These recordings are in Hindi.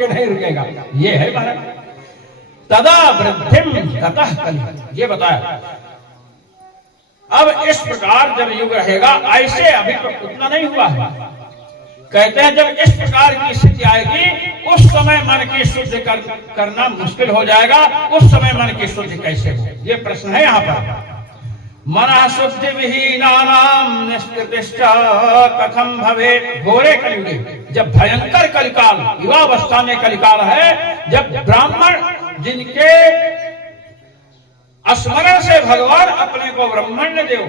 के नहीं रुकेगा। ये है महाराज तदा वृद्धिम ततः कलि, ये बताया। अब इस प्रकार जब युग रहेगा, ऐसे अभी तो उतना नहीं हुआ है। कहते हैं जब इस प्रकार की स्थिति आएगी उस समय मन की शुद्धि करना मुश्किल हो जाएगा। उस समय मन की शुद्धि कैसे हो, ये प्रश्न है यहाँ पर। मन शुद्धि विहीनानाम निष्कृतिश्च कथम भवेत् घोरे कलियुगे, जब भयंकर कलिकाल, युवावस्था में कलिकाल है, जब ब्राह्मण जिनके स्मरण से भगवान अपने को ब्रह्मण्य देव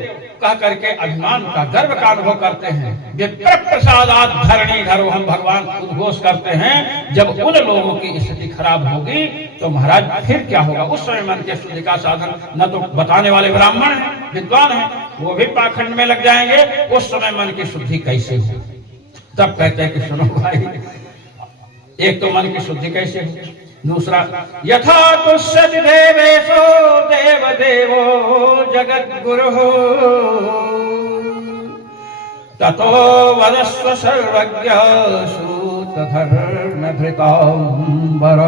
कह करके अभिमान का, गर्व का अनुभव करते हैं, विप्र प्रसादात धरणी धरो, हम भगवान उद्घोष करते हैं। जब उन लोगों की स्थिति खराब होगी तो महाराज फिर क्या होगा? उस समय मन के शुद्धि का साधन न तो बताने वाले ब्राह्मण हैं, विद्वान हैं, वो भी पाखंड में लग जाएंगे। उस समय मन की शुद्धि कैसे हो? तब कहते हैं कि सुनो भाई, एक तो मन की शुद्धि कैसे हो, दूसरा यथा तुष्यति देवेशो देव देवो जगत गुरु ततो वदस्व सर्वज्ञ श्रुत धर्म भृतांबर।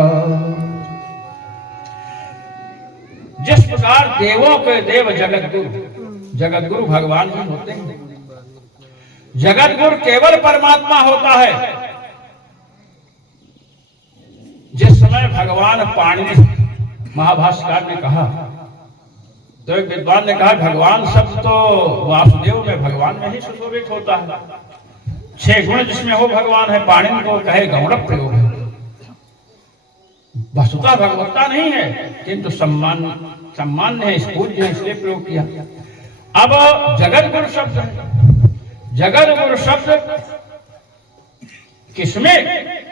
जिस प्रकार देवों के देव जगत गुरु भगवान ही होते हैं। जगत गुरु केवल परमात्मा होता है। जिस समय भगवान पाणिनि महाभाष्यकार ने कहा, तो एक विद्वान ने कहा भगवान शब्द तो वासुदेव में, भगवान में ही सुशोभित होता है। 6 गुण जिसमें हो भगवान है। पाणिनि को कहे गौण प्रयोग है, वस्तुतः भगवत्ता नहीं है, किंतु सम्मान है, पूज्य है, इसलिए प्रयोग किया। अब जगत गुरु शब्द है। जगत गुरु शब्द किसमें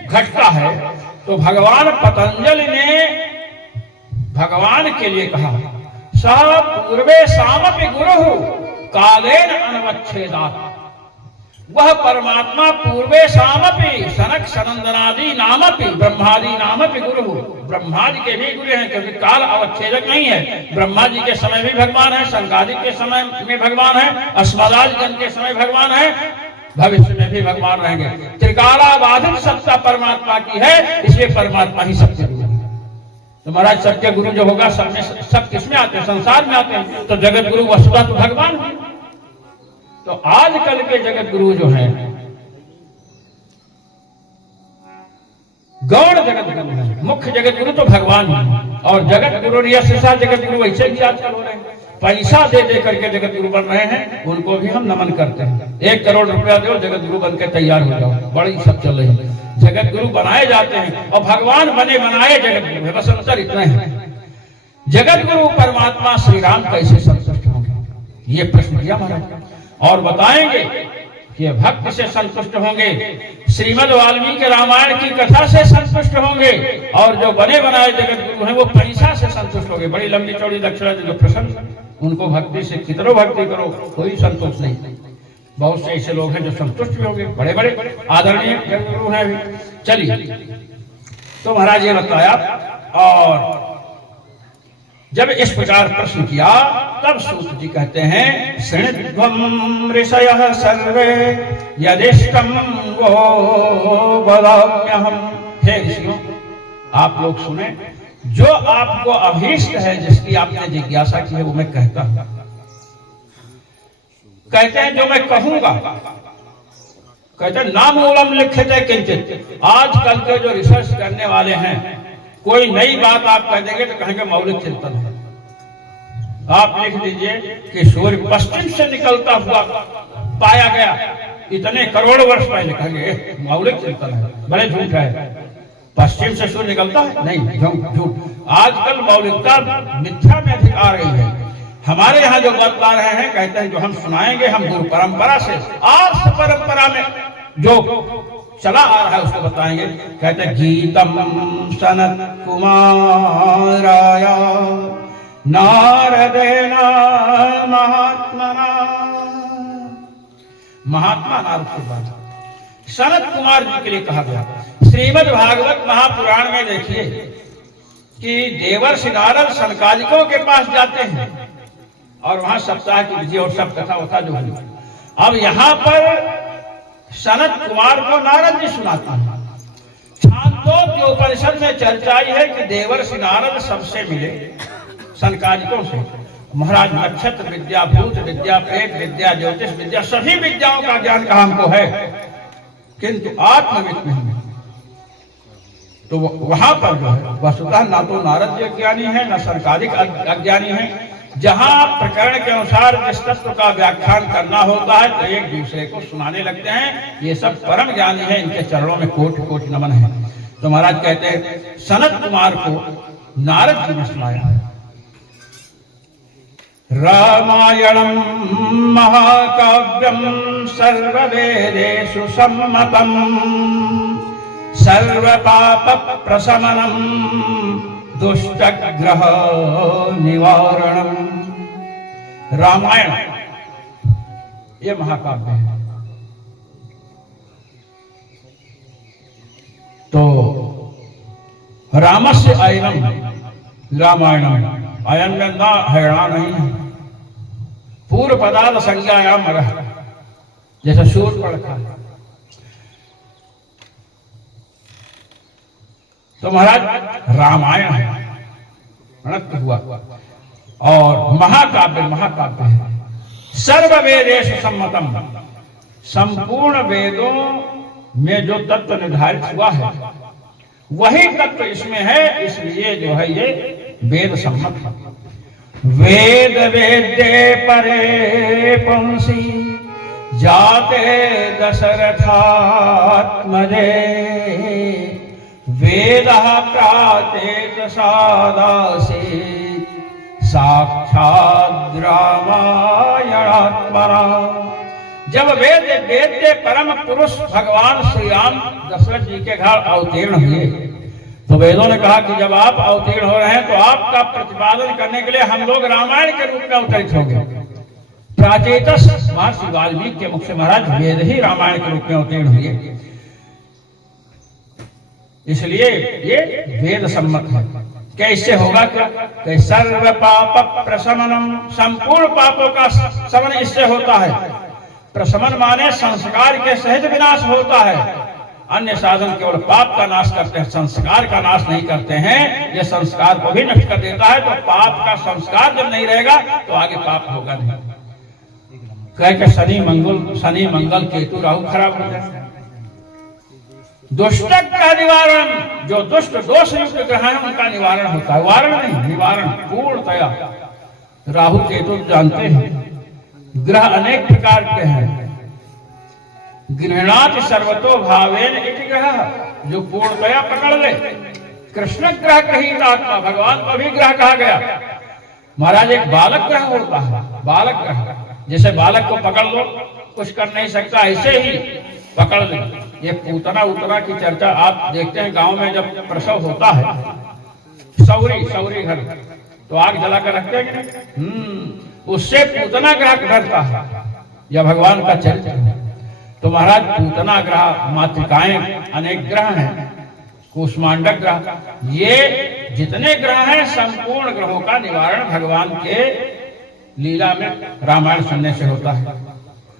घटता है? तो भगवान पतंजलि ने भगवान के लिए कहा, स पूर्वे सामपि गुरु कालेन अनवच्छेदात्। वह परमात्मा पूर्वे सामपि सनक सनंदनादि नामपि ब्रह्मादि नामपि गुरु, ब्रह्मा जी के भी गुरु हैं, क्योंकि काल अवच्छेदक नहीं है। ब्रह्मा जी के समय भी भगवान है, शंकादि के समय में भगवान है, अस्मदादि जन के समय भगवान है, भविष्य में भी भगवान रहेंगे। त्रिकालाबाधित सत्ता परमात्मा की है, इसलिए परमात्मा ही सत्य गुरु है। तो महाराज सत्य गुरु जो होगा, सब में, सब किसमें आते हैं? संसार में आते हैं। तो जगत गुरु वस्तुतः तो भगवान है। तो आजकल के जगत गुरु जो है गौण जगत गुरु है, मुख्य जगत गुरु तो भगवान है। और जगत गुरु यशसा जगत गुरु वैसे भी आजकल हो रहे हैं, पैसा दे दे करके जगत गुरु बन रहे हैं। उनको भी हम नमन करते हैं। 1 करोड़ रुपया दो, जगत गुरु बनकर तैयार हो जाओ। बड़ी सब चल रही है, जगत गुरु बनाए जाते हैं और भगवान बने बनाए जगत गुरु है। बस अंतर इतना है। जगत गुरु परमात्मा श्री राम कैसे संतुष्ट होंगे, ये प्रश्न किया महाराज। और बताएंगे कि भक्ति से संतुष्ट होंगे, श्रीमद् वाल्मीकि रामायण की कथा से संतुष्ट होंगे, और जो बने बनाए जगत गुरु हैं वो पैसा से संतुष्ट होंगे। बड़ी लंबी चौड़ी दक्षिणा जो प्रसन्न, उनको भक्ति से कितनो भक्ति करो कोई संतोष नहीं। बहुत से ऐसे लोग हैं जो संतुष्ट भी होंगे, बड़े बड़े आदरणीय गुरु हैं भी। चलिए, तो महाराज ये बताया। और जब इस प्रकार प्रश्न किया तब सूत जी कहते हैं, शृण्वं ऋषयः सर्वे यदिष्टं वो वदाम्यहम्। हे ऋषियों, आप लोग सुने, जो आपको अभीष्ट है, जिसकी आपने जिज्ञासा की है, वो मैं कहता हूं। कहते हैं जो मैं कहूंगा, कहते हैं नामूलम लिखित किंचित। आजकल के जो रिसर्च करने वाले हैं, कोई नई बात आप कह देंगे तो कहेंगे मौलिक चिंतन है। आप लिख दीजिए कि सूर्य पश्चिम से निकलता हुआ पाया गया इतने करोड़ वर्ष पहले, कहेंगे मौलिक चिंतन है, बड़े झूठ है। पश्चिम से सूर्य निकलता है? नहीं, झूठ। आजकल मौलिकता मिथ्या में अधिक आ रही है। हमारे यहाँ जो बतला रहे हैं, कहते हैं जो हम सुनाएंगे, हम गुरु परंपरा से, आर्ष परंपरा में जो चला आ रहा है उसको बताएंगे। कहते हैं गीतम सनत कुमाराय नारदेन महात्मना। महात्मा नारद की बात सनत कुमार जी के लिए कहा गया। श्रीमद् भागवत महापुराण में देखिए कि देवर्षि नारद सनकादिकों के पास जाते हैं और वहां सप्ताह की विधि और सब कथा वथा जो है। अब यहाँ पर सनत कुमार को नारद जी सुनाता है। छांदोग्य उपनिषद में चर्चा आई है कि देवर्षि नारद सबसे मिले सनकादिकों से। महाराज नक्षत्र विद्या, भूत विद्या, प्रेत विद्या, ज्योतिष विद्या, सभी विद्याओं का ज्ञान कहाँ हमको है, किंतु आत्मविद नहीं। तो वहां पर जो है वस्तुतः ना तो नारद जी अज्ञानी है, ना सनकादिक अज्ञानी है। जहां प्रकरण के अनुसार जिस तत्व का व्याख्यान करना होता है तो एक दूसरे को सुनाने लगते हैं। ये सब परम ज्ञानी है, इनके चरणों में कोटि कोटि नमन है। तो महाराज कहते हैं सनत कुमार को नारद जी ने सुनाया रामायणम महाकाव्यम सर्ववेदेषु सम्मतम सर्व पाप प्रशमनम दुष्टग्रह निवारणम। रामायण ये महाकाव्य है। तो रामस्य अयनम रामायणम, अयन में ना हैरा नहीं है। पूर्व पदार्थ संज्ञायाम रह, जैसे सूर्य पर रखा। तो महाराज रामायण है हुआ और महाकाव्य महाकाव्य है। सर्व वेदेषु सम्मतम, संपूर्ण वेदों में जो तत्व निर्धारित हुआ है वही तत्व इसमें है, इसलिए जो है ये वेद सम्मत है। वेद वेद्ये परे पुंसी जाते दशरथात्मजे वेदः प्रातेत सादासे साक्षात् रामायणात्मना। जब वेद वेद्य परम पुरुष भगवान श्री राम दशरथ जी के घर अवतीर्ण हुए तो वेदों ने कहा कि जब आप अवतीर्ण हो रहे हैं तो आपका प्रतिपादन करने के लिए हम लोग रामायण के रूप में अवतरित हो गए। प्राचेतस महर्षि वाल्मीकि के मुख से महाराज वेद ही रामायण के रूप में अवतीर्ण हुए, इसलिए ये वेद सम्मत है। कैसे होगा क्या? कि सर्व पाप प्रशमनम, संपूर्ण पापों का शमन इससे होता है। प्रशमन माने संस्कार के सहित विनाश होता है। अन्य साधन केवल पाप का नाश करते हैं, संस्कार का नाश नहीं करते हैं। ये संस्कार को भी नष्ट कर देता है। तो पाप का संस्कार जब नहीं रहेगा तो आगे पाप होगा नहीं। कह के शनि मंगल केतु राहु खराब हो जाए। दुष्ट का निवारण, जो दुष्ट दोष युक्त ग्रह है उनका निवारण होता है। वारण नहीं, निवारण पूर्णतया। राहु केतु जानते हैं ग्रह अनेक प्रकार के हैं। गृहणात सर्वतो भावेन इति ग्रह, जो पूर्णतया पकड़ ले। कृष्ण ग्रह गृहीत आत्मा, भगवान को भी ग्रह कहा गया। महाराज एक बालक ग्रह होता है, बालक ग्रह। जैसे बालक को पकड़ लो कुछ कर नहीं सकता, ऐसे ही पकड़ लो। ये पूतना उतना की चर्चा आप देखते हैं गांव में जब प्रसव होता है, सौरी घर तो आग जलाकर रखते हैं कि नहीं? उससे पूतना ग्रह डरता है। यह भगवान का चरित्र है। तो महाराज पूतना ग्रह, मातृकाएं अनेक ग्रह हैं, कूष्मांडक ग्रह, ये जितने ग्रह हैं संपूर्ण ग्रहों का निवारण भगवान के लीला में रामायण सुनने से होता है।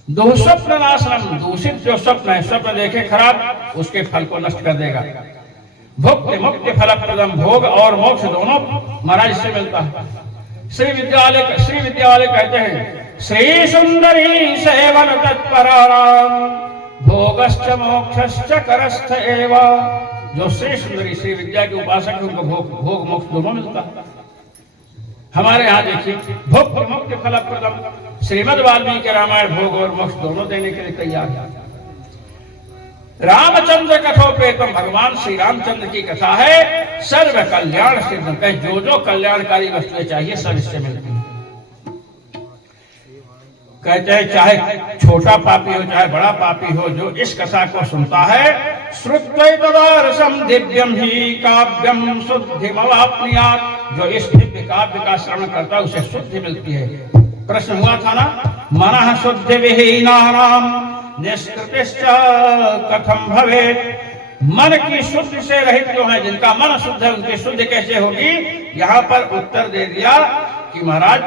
दुःस्वप्न नाशनम, दूषित जो स्वप्न है, स्वप्न देखे खराब, उसके फल को नष्ट कर देगा। भुक्ति मुक्ति फलप्रदम, भोग और मोक्ष दोनों महाराज से मिलता है। श्री विद्यालय कहते हैं श्री सुंदरी सेवन तत्पराराम भोगश्च मोक्षश्च करस्थ एवं। जो श्री सुंदरी श्री विद्या के उपासक है उनको भोग मोक्ष दोनों मिलता है। हमारे यहाँ देखिए भोग मुक्ति फलप्रदम, श्रीमद् वाल्मीकि रामायण भोग और मोक्ष दोनों देने के लिए तैयार है। रामचंद्र कथोपेतम, भगवान श्री रामचंद्र की कथा है। सर्व कल्याण सिद्ध, जो कल्याणकारी वस्तुएं चाहिए सब इससे मिलती है। कहते हैं चाहे छोटा पापी हो चाहे बड़ा पापी हो, जो इस कथा को सुनता है, श्रुत्वैतदारसम दिव्यम ही काव्यम शुद्धिमवाप्नुयात्, जो इस दिव्य काव्य का श्रवण करता है उसे शुद्धि मिलती है। प्रश्न हुआ था ना, मनः शुद्धि विहीनानाम निष्कृतिश्च कथम भवेत्। मन की शुद्धि से रहित जो है, जिनका मन शुद्ध है, उनकी शुद्धि कैसे होगी? यहाँ पर उत्तर दे दिया कि महाराज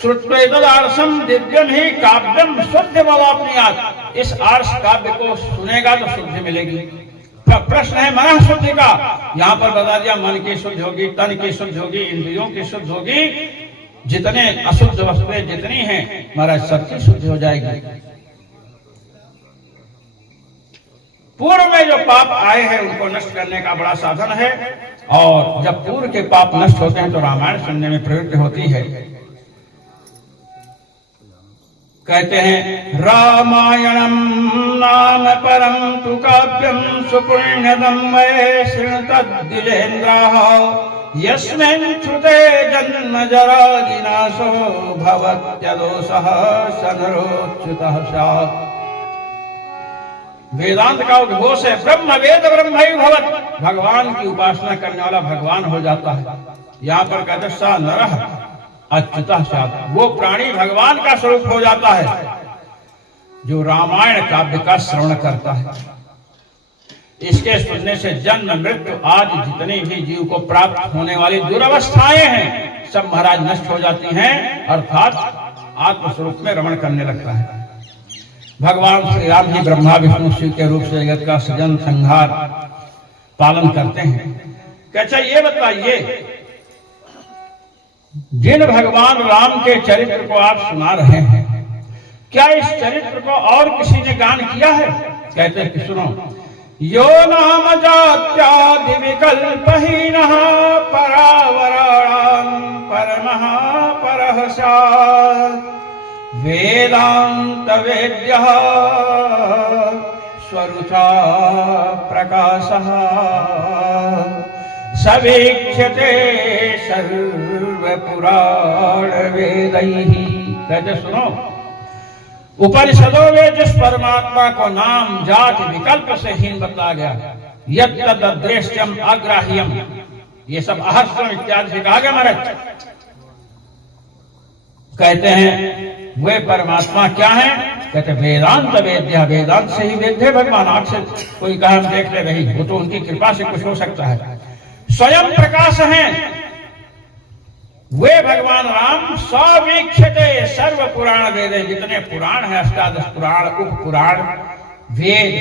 श्रुत्वेतदार्षम दिव्यम ही काव्यम शुद्ध बवाप्नियात्। इस आर्ष काव्य को सुनेगा तो शुद्धि मिलेगी। प्रश्न है मन शुद्धि का, यहाँ पर बता दिया मन की शुद्ध होगी, तन की शुद्ध होगी, इंद्रियों की शुद्ध होगी, जितने अशुद्ध वस्तुएं जितनी हैं महाराज सबकी शुद्ध हो जाएगी। पूर्व में जो पाप आए हैं उनको नष्ट करने का बड़ा साधन है, और जब पूर्व के पाप नष्ट होते हैं तो रामायण सुनने में प्रवृत्ति होती है। कहते हैं रामायणम नाम परम तु काव्यम सुपुण्यदम वै शृणुतद्दिलेन्द्राः यस्मिन् श्रुते जन्म जरा विनाशो भवत्यदोषः सनरोच्युतः स्यात्। वेदांत का उद्घोष है ब्रह्म वेद ब्रह्मैव भवत्। भगवान की उपासना करने वाला भगवान हो जाता है। यहाँ पर कहते स नरः अच्युतः स्यात्, वो प्राणी भगवान का स्वरूप हो जाता है जो रामायण काव्य का श्रवण करता है। इसके सुनने से जन्म मृत्यु आदि जितनी भी जीव को प्राप्त होने वाली दुरावस्थाएं हैं सब महाराज नष्ट हो जाती हैं, अर्थात आत्म स्वरूप में रमण करने लगता है। भगवान श्री राम जी ब्रह्मा विष्णु शिव के रूप से जगत का सृजन संहार पालन करते हैं। कैसा ये बताइए, जिन भगवान राम के चरित्र को आप सुना रहे हैं, क्या इस चरित्र को और किसी ने गान किया है? कहते हैं कि सुनो, यो नाम जात्यादि विकल्पहीनः परावराणां परमः परहसा वेदांत वेद्यः स्वरूपा प्रकाशः सवीक्ष्यते सर्वपुराण वेदैः। कहते सुनो, उपनिषदों में जिस परमात्मा को नाम जाति विकल्प से हीन बताया गया, यत् तद्दृश्यम अग्राह्यम, ये सब अहस्रम इत्यादि से कहा गया महाराज। कहते हैं वे परमात्मा क्या है? कहते वेदांत वेद्य, वेदांत से ही वेद्य भगवान। आपसे कोई कहा हम देख ले रही, वो तो उनकी कृपा से कुछ हो सकता है। स्वयं प्रकाश हैं वे भगवान राम। सवीक्षते सर्व पुराण वेद, जितने पुराण है, अष्टादश पुराण, उप पुराण, वेद,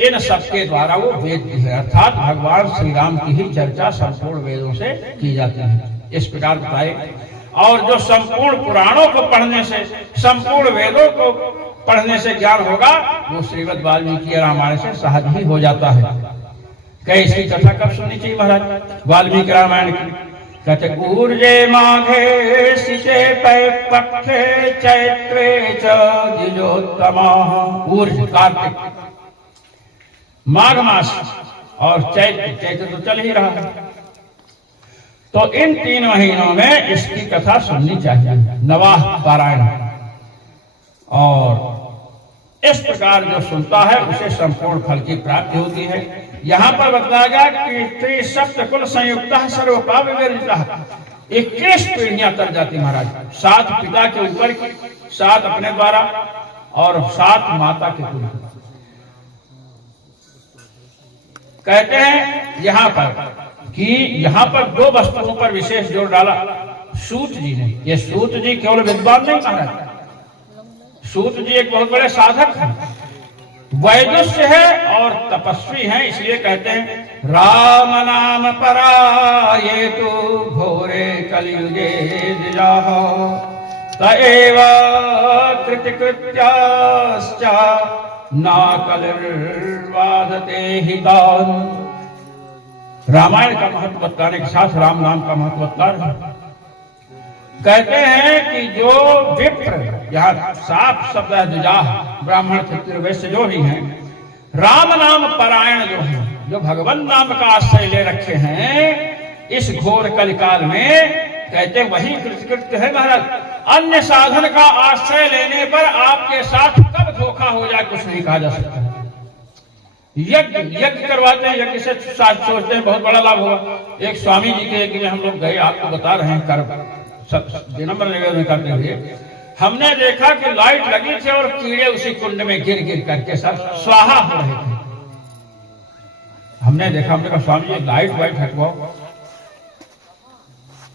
इन सबके द्वारा वो वेद है, अर्थात भगवान श्री राम की ही चर्चा संपूर्ण वेदों से की जाती है। इस प्रकार बताए। और जो संपूर्ण पुराणों को पढ़ने से, संपूर्ण वेदों को पढ़ने से ज्ञान होगा, वो श्रीमद् वाल्मीकि रामायण से सहज ही हो जाता है। क्या इसकी कथा कब सुननी चाहिए महाराज? वाल्मीकि रामायण की। कहते ऊर्जे माघे सिचे पक्षे चैत्रे च द्विजोत्तमाः। ऊर्ज कार्तिक, माघ मास और चैत्र तो चल ही रहा है, तो इन 3 महीनों में इसकी कथा सुननी चाहिए, नवाह पारायण। और इस प्रकार जो सुनता है उसे संपूर्ण फल की प्राप्ति होती है। यहाँ पर बताया गया कि त्रिसप्तकुल संयुक्त सर्व पाप विवर्जितः। 21 पीढ़ियां तर जाती महाराज, 7 पिता के ऊपर की, 7 अपने द्वारा और 7 माता के कुल। कहते हैं यहाँ पर कि यहाँ पर 2 वस्तुओं पर विशेष जोर डाला सूत जी ने। ये सूत जी केवल विद्वान नहीं महाराज, सूत जी एक बहुत बड़े साधक हैं, वैदुष्य है और तपस्वी हैं। इसलिए कहते हैं राम नाम पराये तु घोरे कलियुगे द्विजाः तएव कृतकृत्याश्च न कलिर्बाधते हितान्। रामायण का महत्व बताने के साथ राम नाम का महत्व बता रहे हैं। कहते हैं कि जो विप्र, यहाँ साफ शब्द है द्विजाः, ब्राह्मण क्षत्रिय वैश्य जो भी हैं, राम नाम परायण जो है, जो भगवान नाम का आश्रय ले रखे हैं इस घोर कलिकाल में, कहते वही कृतकृत्य है महाराज। अन्य साधन का आश्रय लेने पर आपके साथ कब धोखा हो जाए कुछ नहीं कहा जा सकता। यज्ञ करवाते हैं, यज्ञ से सोचते हैं बहुत बड़ा लाभ होगा। एक स्वामी जी के यज्ञ में हम लोग गए, आपको बता रहे हैं, कर विनम्र निवेदन करते हुए हमने देखा कि लाइट लगी थी और कीड़े उसी कुंड में गिर गिर करके सब स्वाहा हो रहे थे। हमने देखा, हमने कहा स्वामी जी लाइट वाइट हटवाओ।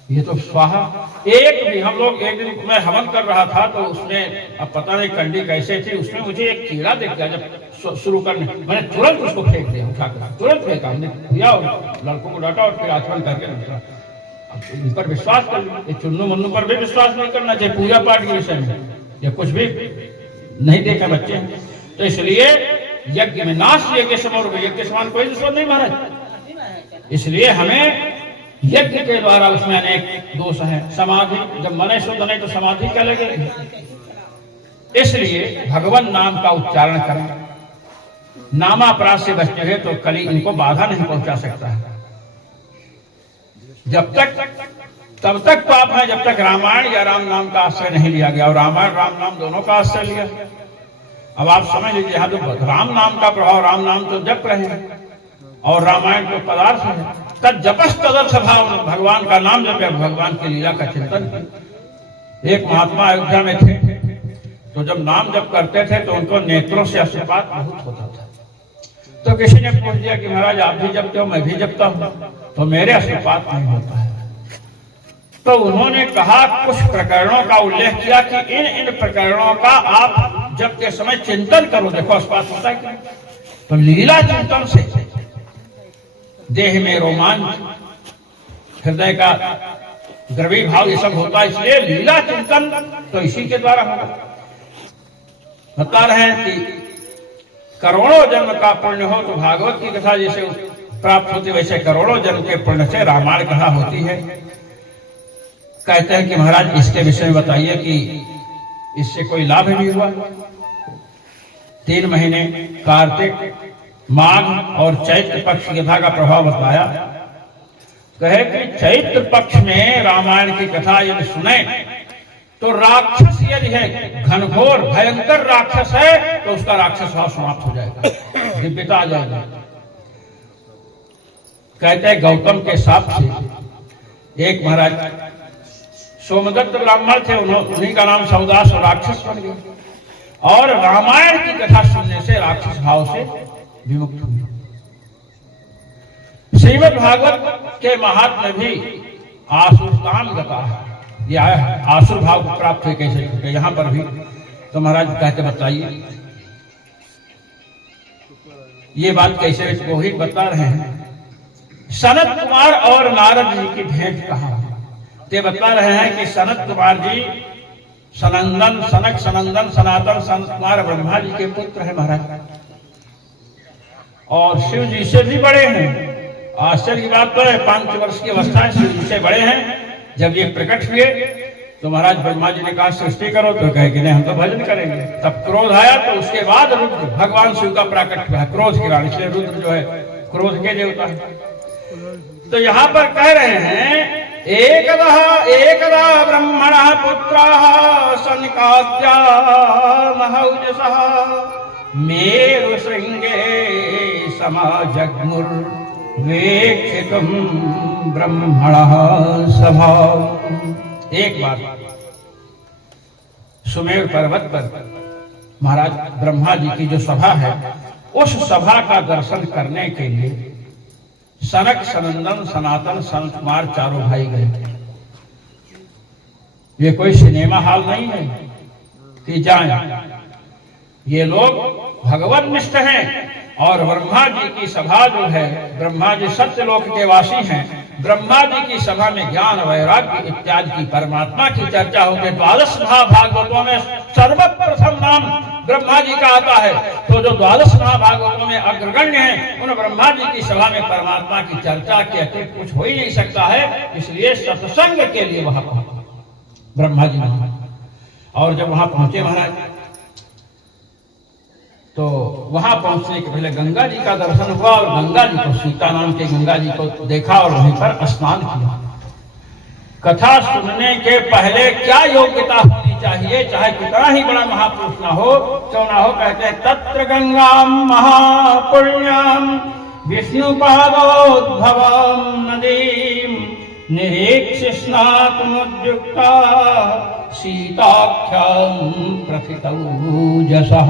ये तो स्वाहा। एक भी हम लोग, एक दिन मैं हवन कर रहा था तो उसमें, अब पता नहीं कंडी कैसे थी, उसमें मुझे एक कीड़ा दिख गया। जब शुरू करने मैंने तुरंत उसको फेंक दिया, उठाकर तुरंत फेंका, हमने दिया और लड़कों को डांटा और फिर आचमन करके निकला। अब इन पर विश्वास कर लो, ये चुन्नू मुन्नू पर भी विश्वास नहीं करना चाहिए पूजा पाठ के विषय में, या कुछ भी नहीं देखा बच्चे। तो इसलिए यज्ञ में नाश यज्ञ समान, यज्ञ के समान कोई दुश्मन नहीं महाराज। इसलिए हमें यज्ञ के द्वारा उसमें अनेक दोष हैं। समाधि, जब मने शुद्ध नहीं तो समाधि क्या लगेगी। इसलिए भगवान नाम का उच्चारण करें, नामापराध से बचते हुए तो कली इनको बाधा नहीं पहुंचा सकता है। जब तक तब तक पाप है जब तक रामायण या राम नाम का आश्रय नहीं लिया गया, और रामायण राम नाम दोनों का आश्रय लिया। अब आप समझ लीजिए, यहाँ तो राम नाम का प्रभाव, राम नाम तो जप रहे हैं और रामायण तो पदार्थ है। तद जपस तदर्थ भाव, भगवान का नाम जप, भगवान की लीला का चिंतन। एक महात्मा अयोध्या में थे, तो जब नाम जप करते थे तो उनको नेत्रों से अश्रुपात बहुत होता था। तो किसी ने पूछ दिया कि महाराज आप भी जपते हो, मैं भी जपता हूं, तो मेरे अश्रुपात नहीं होता है। तो उन्होंने कहा, कुछ प्रकरणों का उल्लेख किया कि इन इन प्रकरणों का आप जब के समय चिंतन करो, देखो अश्रुपात होता है क्या। तो लीला चिंतन से देह में रोमांच, हृदय का द्रवी भाव, ये सब होता है। इसलिए लीला चिंतन तो इसी के द्वारा होगा। बता रहे हैं कि करोड़ों जन्म का पुण्य हो तो भागवत की कथा जैसे प्राप्त होती, वैसे करोड़ों जन्म के पुण्य से रामायण कथा होती है। कहते हैं कि महाराज इसके विषय में बताइए कि इससे कोई लाभ भी हुआ। 3 महीने कार्तिक, माघ और चैत्र पक्ष की कथा का प्रभाव बताया। कहे कि चैत्र पक्ष में रामायण की कथा यदि सुने तो राक्षस यदि है, घनघोर भयंकर राक्षस है, तो उसका राक्षस भाव समाप्त हो जाएगा, दिव्यता आ जाएगा। कहते हैं गौतम के शाप से एक महाराज सोमदत्त ब्राह्मण थे, उन्हीं का नाम सौदास, राक्षस बन गए, और रामायण की कथा सुनने से राक्षस भाव से विमुक्त हुए। श्रीमद् भागवत के महात्म्य भी आसुरताम गता है, यह आसुर भाव को प्राप्त हुए कैसे छूटे, यहां पर भी तो महाराज कहते बताइए ये बात कैसे वो ही बता रहे हैं। सनत कुमार और नारद जी की भेंट कहा, ते बता रहे हैं कि सनत कुमार जी सनंदन, सनक, सनंदन, सनातन, सनत कुमार ब्रह्मा जी के पुत्र है महाराज, और शिव जी से भी बड़े हैं। आश्चर्य की बात तो है, 5 वर्ष की अवस्था है, शिव जी से बड़े हैं। जब ये प्रकट हुए तो महाराज ब्रह्मा जी ने कहा सृष्टि करो, तो कहे कि नहीं हम तो भजन करेंगे। तब क्रोध आया, तो उसके बाद रुद्र भगवान शिव का प्रकट हुआ, क्रोध की रानी, इसलिए रुद्र जो है क्रोध के देवता है। तो यहाँ पर कह रहे हैं एकदा ब्रह्मणः पुत्राः सनकाद्या महौजसः मेरु श्रृंगे समाजग्मुर वेक्षितुं ब्रह्मणः सभा। एक बार सुमेर पर्वत पर महाराज ब्रह्मा जी की जो सभा है, उस सभा का दर्शन करने के लिए सनक, सनंदन, सनातन, संत कुमार चारों भाई गए। ये कोई सिनेमा हॉल नहीं है कि जाएं, ये लोग भगवत निष्ठ हैं, और ब्रह्मा जी की सभा जो है, ब्रह्मा जी सत्यलोक के वासी हैं, ब्रह्मा जी की सभा में ज्ञान, वैराग्य इत्यादि की परमात्मा की चर्चा होती। 12 महाभागवतों में सर्वप्रथम नाम ब्रह्मा जी का आता है, तो जो 12 महाभागवतों में अग्रगण्य हैं, उन ब्रह्मा जी की सभा में परमात्मा की चर्चा के अतिरिक्त कुछ हो ही नहीं सकता है। इसलिए सत्संग के लिए वहां ब्रह्मा जी महाराज, और जब वहां पहुंचे महाराज, तो वहां पहुंचने के पहले गंगा जी का दर्शन हुआ, और गंगा जी को, सीता नाम के गंगा जी को देखा और वहीं पर स्नान किया। कथा सुनने के पहले क्या योग्यता होनी चाहिए, चाहे कितना ही बड़ा महापुरुष ना हो, क्यों ना हो। कहते हैं तत्र गंगाम महापुण्याम विष्णुपादोद्भवम नदीम निरीक्ष्य स्नातुमुद्युक्ता सीताख्याम प्रथितौजसः।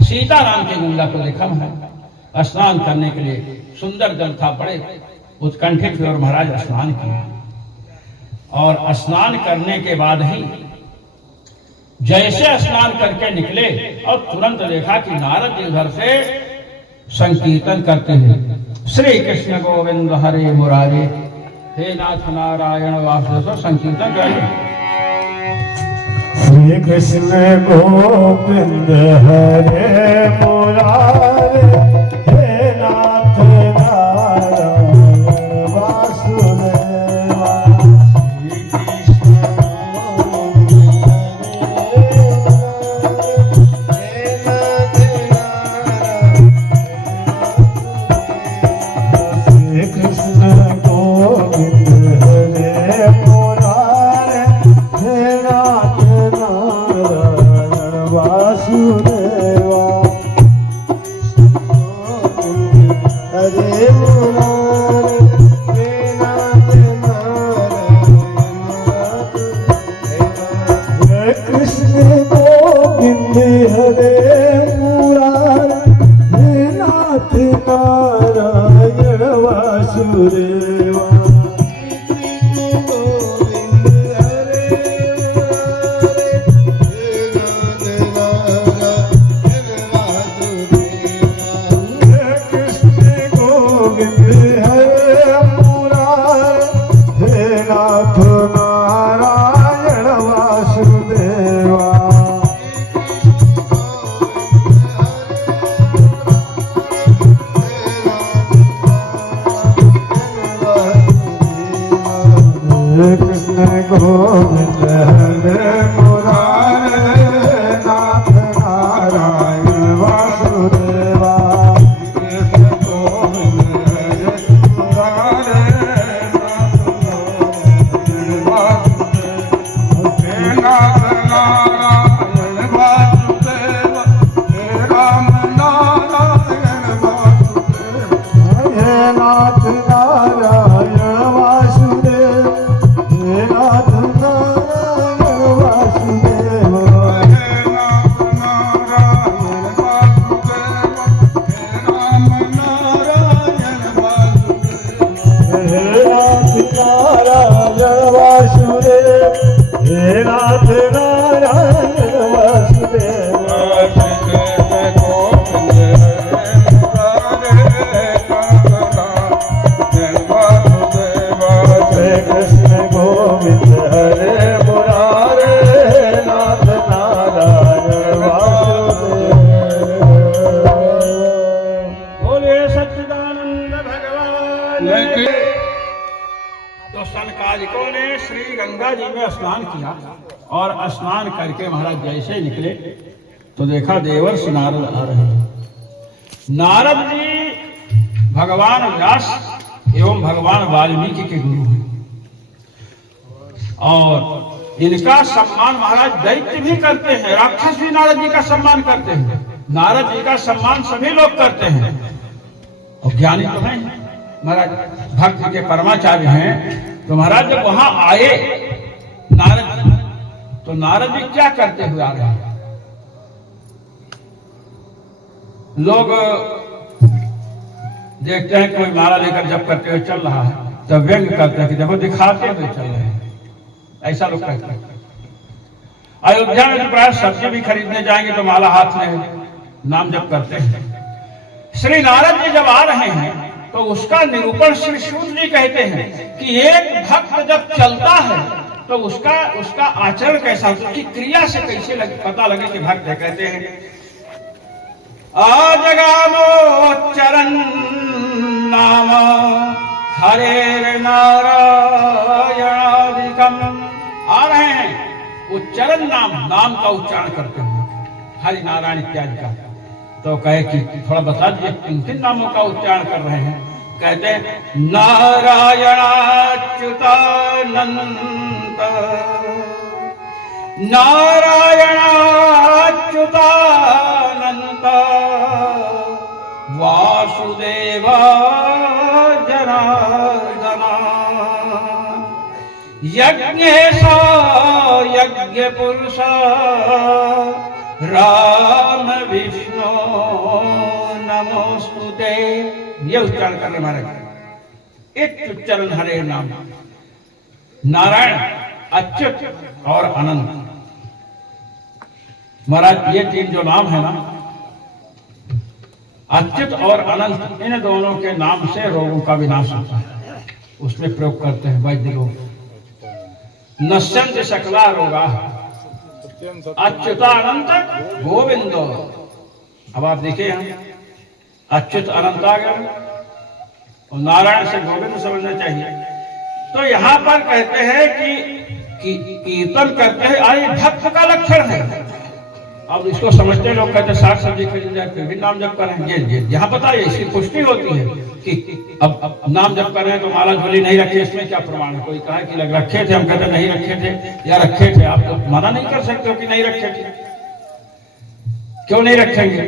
सीता नाम की गंगा को देखा महाराज, स्नान करने के लिए सुंदर जल था, बड़े उत्कंठित हुए और महाराज स्नान किए। और स्नान करने के बाद ही जैसे स्नान करके निकले और तुरंत देखा कि नारद जी उधर से संकीर्तन करते हैं, श्री कृष्ण गोविंद हरे मुरारे, हे नाथ नारायण वासुदेव, संकीर्तन करें। श्री कृष्ण गोविंद हरे मुरारे, हे नाथ नारायण वासुदेव। तो सनकादिकों ने श्री गंगा जी में स्नान किया और स्नान करके महाराज जैसे निकले तो देखा देवर्षि नारद आ रहे हैं। नारद जी भगवान व्यास एवं भगवान वाल्मीकि के गुरु हैं और इनका सम्मान महाराज दैत्य भी करते हैं, राक्षस भी नारद जी का सम्मान करते हैं। नारद जी का सम्मान सभी लोग करते हैं और ज्ञानी तो हैं महाराज, भक्त के परमाचार्य हैं। तो महाराज जब वहां आए नारद जी, तो नारद जी क्या करते हुए आ रहे हैं? लोग देखते हैं कोई माला लेकर जप करते हुए चल रहा है तो व्यंग करते हैं कि देखो दिखाते हुए चल रहे हैं, ऐसा लोग कहते हैं। अयोध्या में तो प्राय सब्जी भी खरीदने जाएंगे तो माला हाथ में नाम जप करते हैं। श्री नारद जी जब आ रहे हैं तो उसका निरूपण श्री सूत जी कहते हैं कि एक भक्त जब चलता है तो उसका आचरण कैसा, उसकी क्रिया से कैसे पता लगे कि भक्त है। कहते हैं आजगामो चरण नाम हरे नारायणादिकम, आ रहे हैं उच्चारण नाम का उच्चारण करते हुए हरि नारायण इत्यादि का। तो कहे कि थोड़ा बता दीजिए किन किन नामों का उच्चारण कर रहे हैं। कहते हैं नारायणाच्युतानंत नारायणाच्युतानंत वासुदेव जनार्दन यज्ञेश यज्ञ पुरुष राम विष्णु नमोस्तुते। ये उच्चारण करने महाराज, एक उच्चारण हरे नाम। नारायण, अच्युत और अनंत। महाराज ये तीन जो नाम है ना, अच्युत और अनंत, इन दोनों के नाम से रोगों का विनाश होता है। उसमें प्रयोग करते हैं वैद्य लोग। नश्यन्ति सकला रोगा अच्युतानंत गोविंदो। अब आप देखिए अच्युत अनंत आ गया और नारायण से गोविंद समझना चाहिए। तो यहां पर कहते हैं कि कीर्तन करते हैं आई भक्त का लक्षण है। अब इसको समझते लोग कहते हैं साग सब्जी खरीद जाए फिर भी नाम जप करें। ये यहाँ बताइए, इसकी पुष्टि होती है कि अब नाम जप कर रहे हैं तो माला झोली नहीं रखे, इसमें क्या प्रमाण है? कोई कहा कि लग रखे थे, हम कहते नहीं रखे थे या रखे थे। आप तो मना नहीं कर सकते हो कि नहीं रखे थे। क्यों नहीं रखेंगे?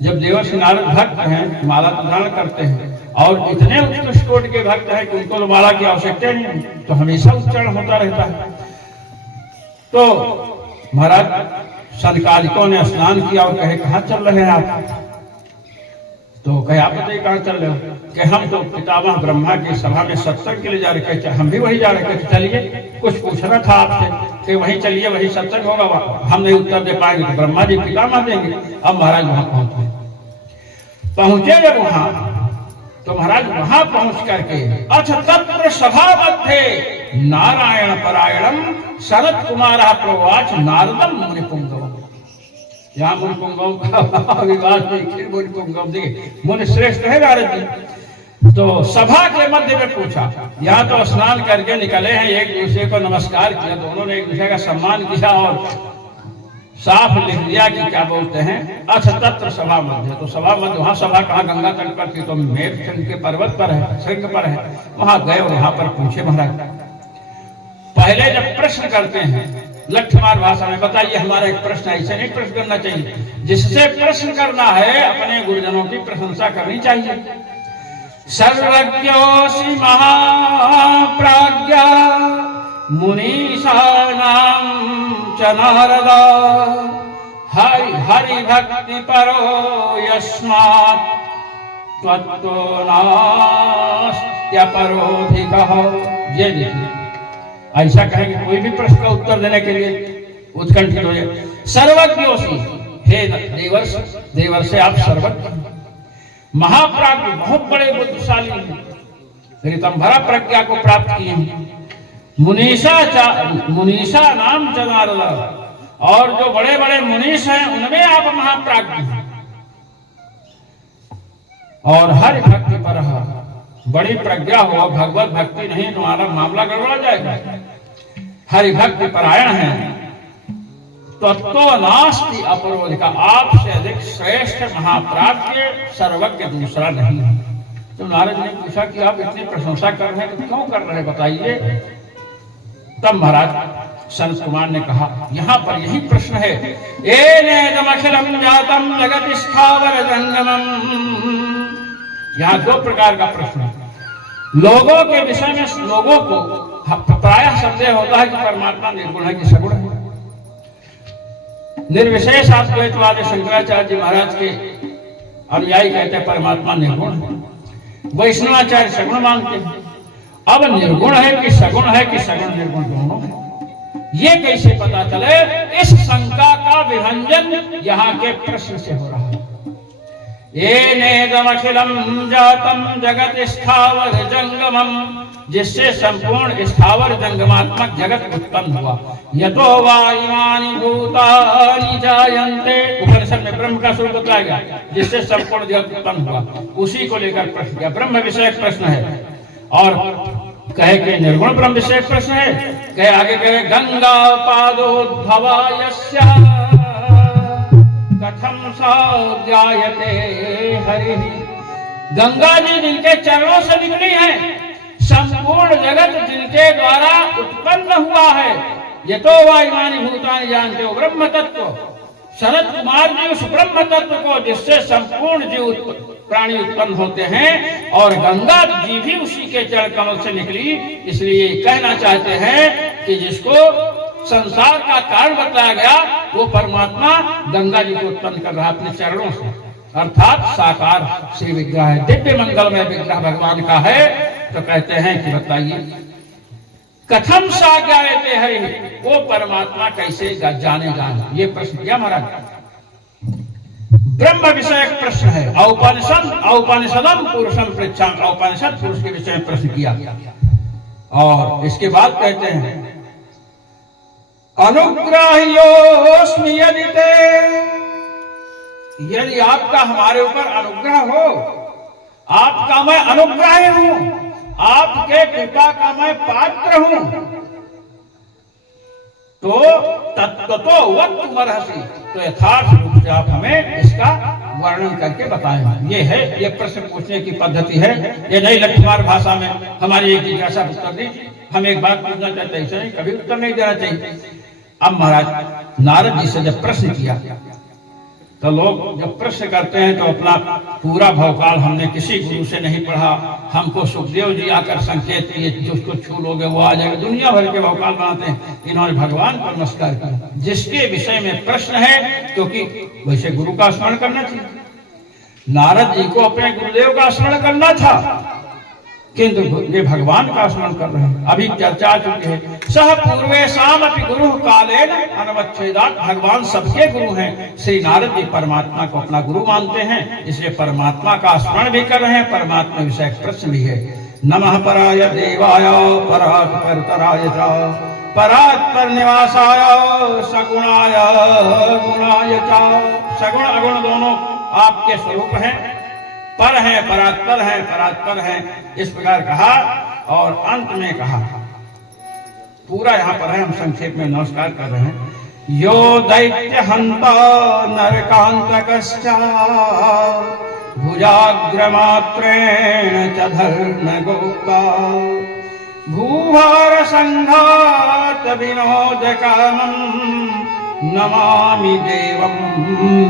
जब देवर्षि नारद भक्त हैं, माला धारण करते हैं और इतने उत्कृष्ट कोटि के भक्त हैं कि उनको तो माला की आवश्यकता नहीं, तो हमेशा उच्चारण होता रहता है। तो महाराज सनकादिकों ने स्नान किया और कहे कहाँ चल रहे हैं आप? तो कहे आप बताइए कहाँ चल रहे हो? कि हम तो पितामह ब्रह्मा की सभा में सत्संग के लिए जा रहे थे। हम भी वही जा रहे थे। चलिए, कुछ पूछना था आपसे कि वहीं चलिए, वही सत्संग होगा। हम नहीं उत्तर दे पाएंगे तो ब्रह्मा जी पितामह देंगे। अब महाराज वहां पहुंचे जब वहां, तो महाराज वहां पहुंच करके अथ तत्र सभा मध्ये नारायण परायणम शरद कुमार प्रवाच नारदम मुनि पुंगव। यहाँ मुनि पुंगव का विवाद देखिए। मुनि पुंगव देखिए, मुनि श्रेष्ठ है नारद जी। तो सभा के मध्य में पूछा, यहाँ तो स्नान करके निकले हैं, एक दूसरे को नमस्कार किया, दोनों ने एक दूसरे का सम्मान किया और साफ लिख दिया कि क्या बोलते हैं अथ तत्र सभा मध्य। तो सभा मध्य, वहां सभा कहाँ? गंगा तट पर थी। तो मेरुशृंग के पर्वत पर है, श्रृंग पर है। वहां गए और वहां पर पूछे महाराज, पहले जब प्रश्न करते हैं लठमार भाषा में, बताइए हमारा एक प्रश्न है, ऐसे नहीं प्रश्न करना चाहिए। जिससे प्रश्न करना है अपने गुरुजनों की प्रशंसा करनी चाहिए। सर्वज्ञोऽसि महाप्राज्ञा मुनीशानां च नारद हरि भक्ति परो यस्मात् त्वत्तो नास्त्यपरोधिकः। ये देखिए, ऐसा कहेंगे कोई भी प्रश्न का उत्तर देने के लिए उत्कंठित हो जाए। सर्वज्ञोऽसि, हे देवर्ष आप सर्वज्ञ, महाप्राज्ञ, बहुत बड़े बुद्धिशाली हैं, ऋतंभरा प्रज्ञा को प्राप्त किए हैं। मुनीषा नाम च नारद, और जो बड़े बड़े मुनीष हैं उनमें आप महाप्राज्ञ हैं। और हरि भक्ति पर बड़ी प्रज्ञा हो, भगवत भक्ति नहीं तुम्हारा मामला गड़बड़ा जाएगा। हरि भक्ति परायण है, तत्तो नास्ति अपरोधिका, आपसे अधिक श्रेष्ठ महाप्राज्ञ सर्वज्ञ दूसरा नहीं है। तो नारद ने पूछा कि आप इतनी प्रशंसा कर रहे हैं तो क्यों कर रहे हैं, बताइए। तब महाराज संत कुमार ने कहा, यहाँ पर यही प्रश्न है, एनेदमखिलम जातम जगत स्थावर जंगमम। यहाँ दो प्रकार का प्रश्न है। लोगों के विषय में लोगों को प्रायः संदेह होता है कि परमात्मा निर्गुण है कि सगुण है। निर्विशेष अद्वैतवादी शंकराचार्य जी महाराज के अनुयायी कहते हैं परमात्मा निर्गुण है। वैष्णवाचार्य सगुण मानते हैं। अब निर्गुण है कि सगुण है कि सगुण निर्गुण दोनों है, ये कैसे पता चले? इस शंका का विभंजन यहाँ के प्रश्न से हो रहा है। एनेदमखिलम जातम जगत स्थावर जंगमम, जिससे संपूर्ण स्थावर जंगमात्मक जगत उत्पन्न हुआ। यतो वा इमानि भूतानि जायन्ते, उपनिषद में ब्रह्म का स्वरूप बताया गया, जिससे संपूर्ण जगत उत्पन्न हुआ। उसी को लेकर प्रश्न किया, ब्रह्म विषयक प्रश्न है। और कहे कि निर्गुण ब्रह्म विषयक प्रश्न है। कहे आगे कहे गंगा पादोद्भवा यस्या कथम सौद्यायते हरि। गंगा जी जिनके चरणों से निकली है, संपूर्ण जगत जिनके द्वारा उत्पन्न हुआ है। ये तो वह इमानी भूतानि जानते हो ब्रह्म तत्व। शरद कुमार जी उस ब्रह्म तत्व को, जिससे संपूर्ण जीव प्राणी उत्पन्न होते हैं, और गंगा जी भी उसी के चरण कमल से निकली। इसलिए कहना चाहते हैं कि जिसको संसार का कारण बताया गया वो परमात्मा गंगा जी को उत्पन्न कर रहा अपने चरणों से, अर्थात साकार श्री विग्रह है, दिव्य मंगलमय विग्रह भगवान का है। तो कहते हैं कि बताइए कथम सा ज्ञायते हरि, वो परमात्मा कैसे जानेगा? ये प्रश्न किया महाराज। ब्रह्म विषय एक प्रश्न है। औपनिषदम पुरुषम पृच्छा, औपनिषद पुरुष के विषय में प्रश्न किया। और इसके बाद कहते हैं अनुग्रह्योस्मि यदि ते, यदि आपका हमारे ऊपर अनुग्रह हो, आपका मैं अनुग्रही हूं, आपके कृपा का मैं पात्र हूं, तो तत्वतो वक्तुमर्हसि, तो यथार्थ रूप से आप हमें इसका वर्णन करके बताएं। ये है, ये प्रश्न पूछने की पद्धति है। ये नहीं लठमार भाषा में हमारी एक जिज्ञासा उत्तर दीजिए, हम एक बात पूछना चाहते हैं, ऐसे कभी उत्तर नहीं देना चाहिए। अब महाराज नारद जी से जब प्रश्न किया, तो लोग जब प्रश्न करते हैं तो अपना पूरा भवकाल हमने किसी गुरु से नहीं पढ़ा, हमको सुखदेव जी आकर संकेत किए, जिसको छू लोगे वो आ जाएगा, दुनिया भर के भवकाल बनाते हैं। इन्होंने भगवान पर नमस्कार किया, जिसके विषय में प्रश्न है, क्योंकि वैसे गुरु का स्मरण करना चाहिए। नारद जी को अपने गुरुदेव का स्मरण करना था, किंतु ये भगवान का स्मरण कर रहे हैं। अभी चर्चा आ चुकी है, सह पूर्वेशाम अपि गुरु कालेन अनवच्छेदात्, भगवान सबके गुरु हैं। श्री नारद जी परमात्मा को अपना गुरु मानते हैं, इसलिए परमात्मा का स्मरण भी कर रहे हैं। परमात्मा विषय प्रश्न भी है। नमः पराय देवाय परात् परतराय च, परात् पर निवासाय सगुणाय गुणाय च, सगुण अगुण दोनों आपके स्वरूप हैं, पर हैं परात्पर हैं, परात्पर हैं, इस प्रकार कहा। और अंत में कहा, पूरा यहाँ पर है, हम संक्षेप में नमस्कार कर रहे हैं। यो दैत्य हंता नरकांतकश्च भुजाग्रमात्रेण च धर्म गोप्ता, भूभार संघात विनोद कामम्, नमामि देवं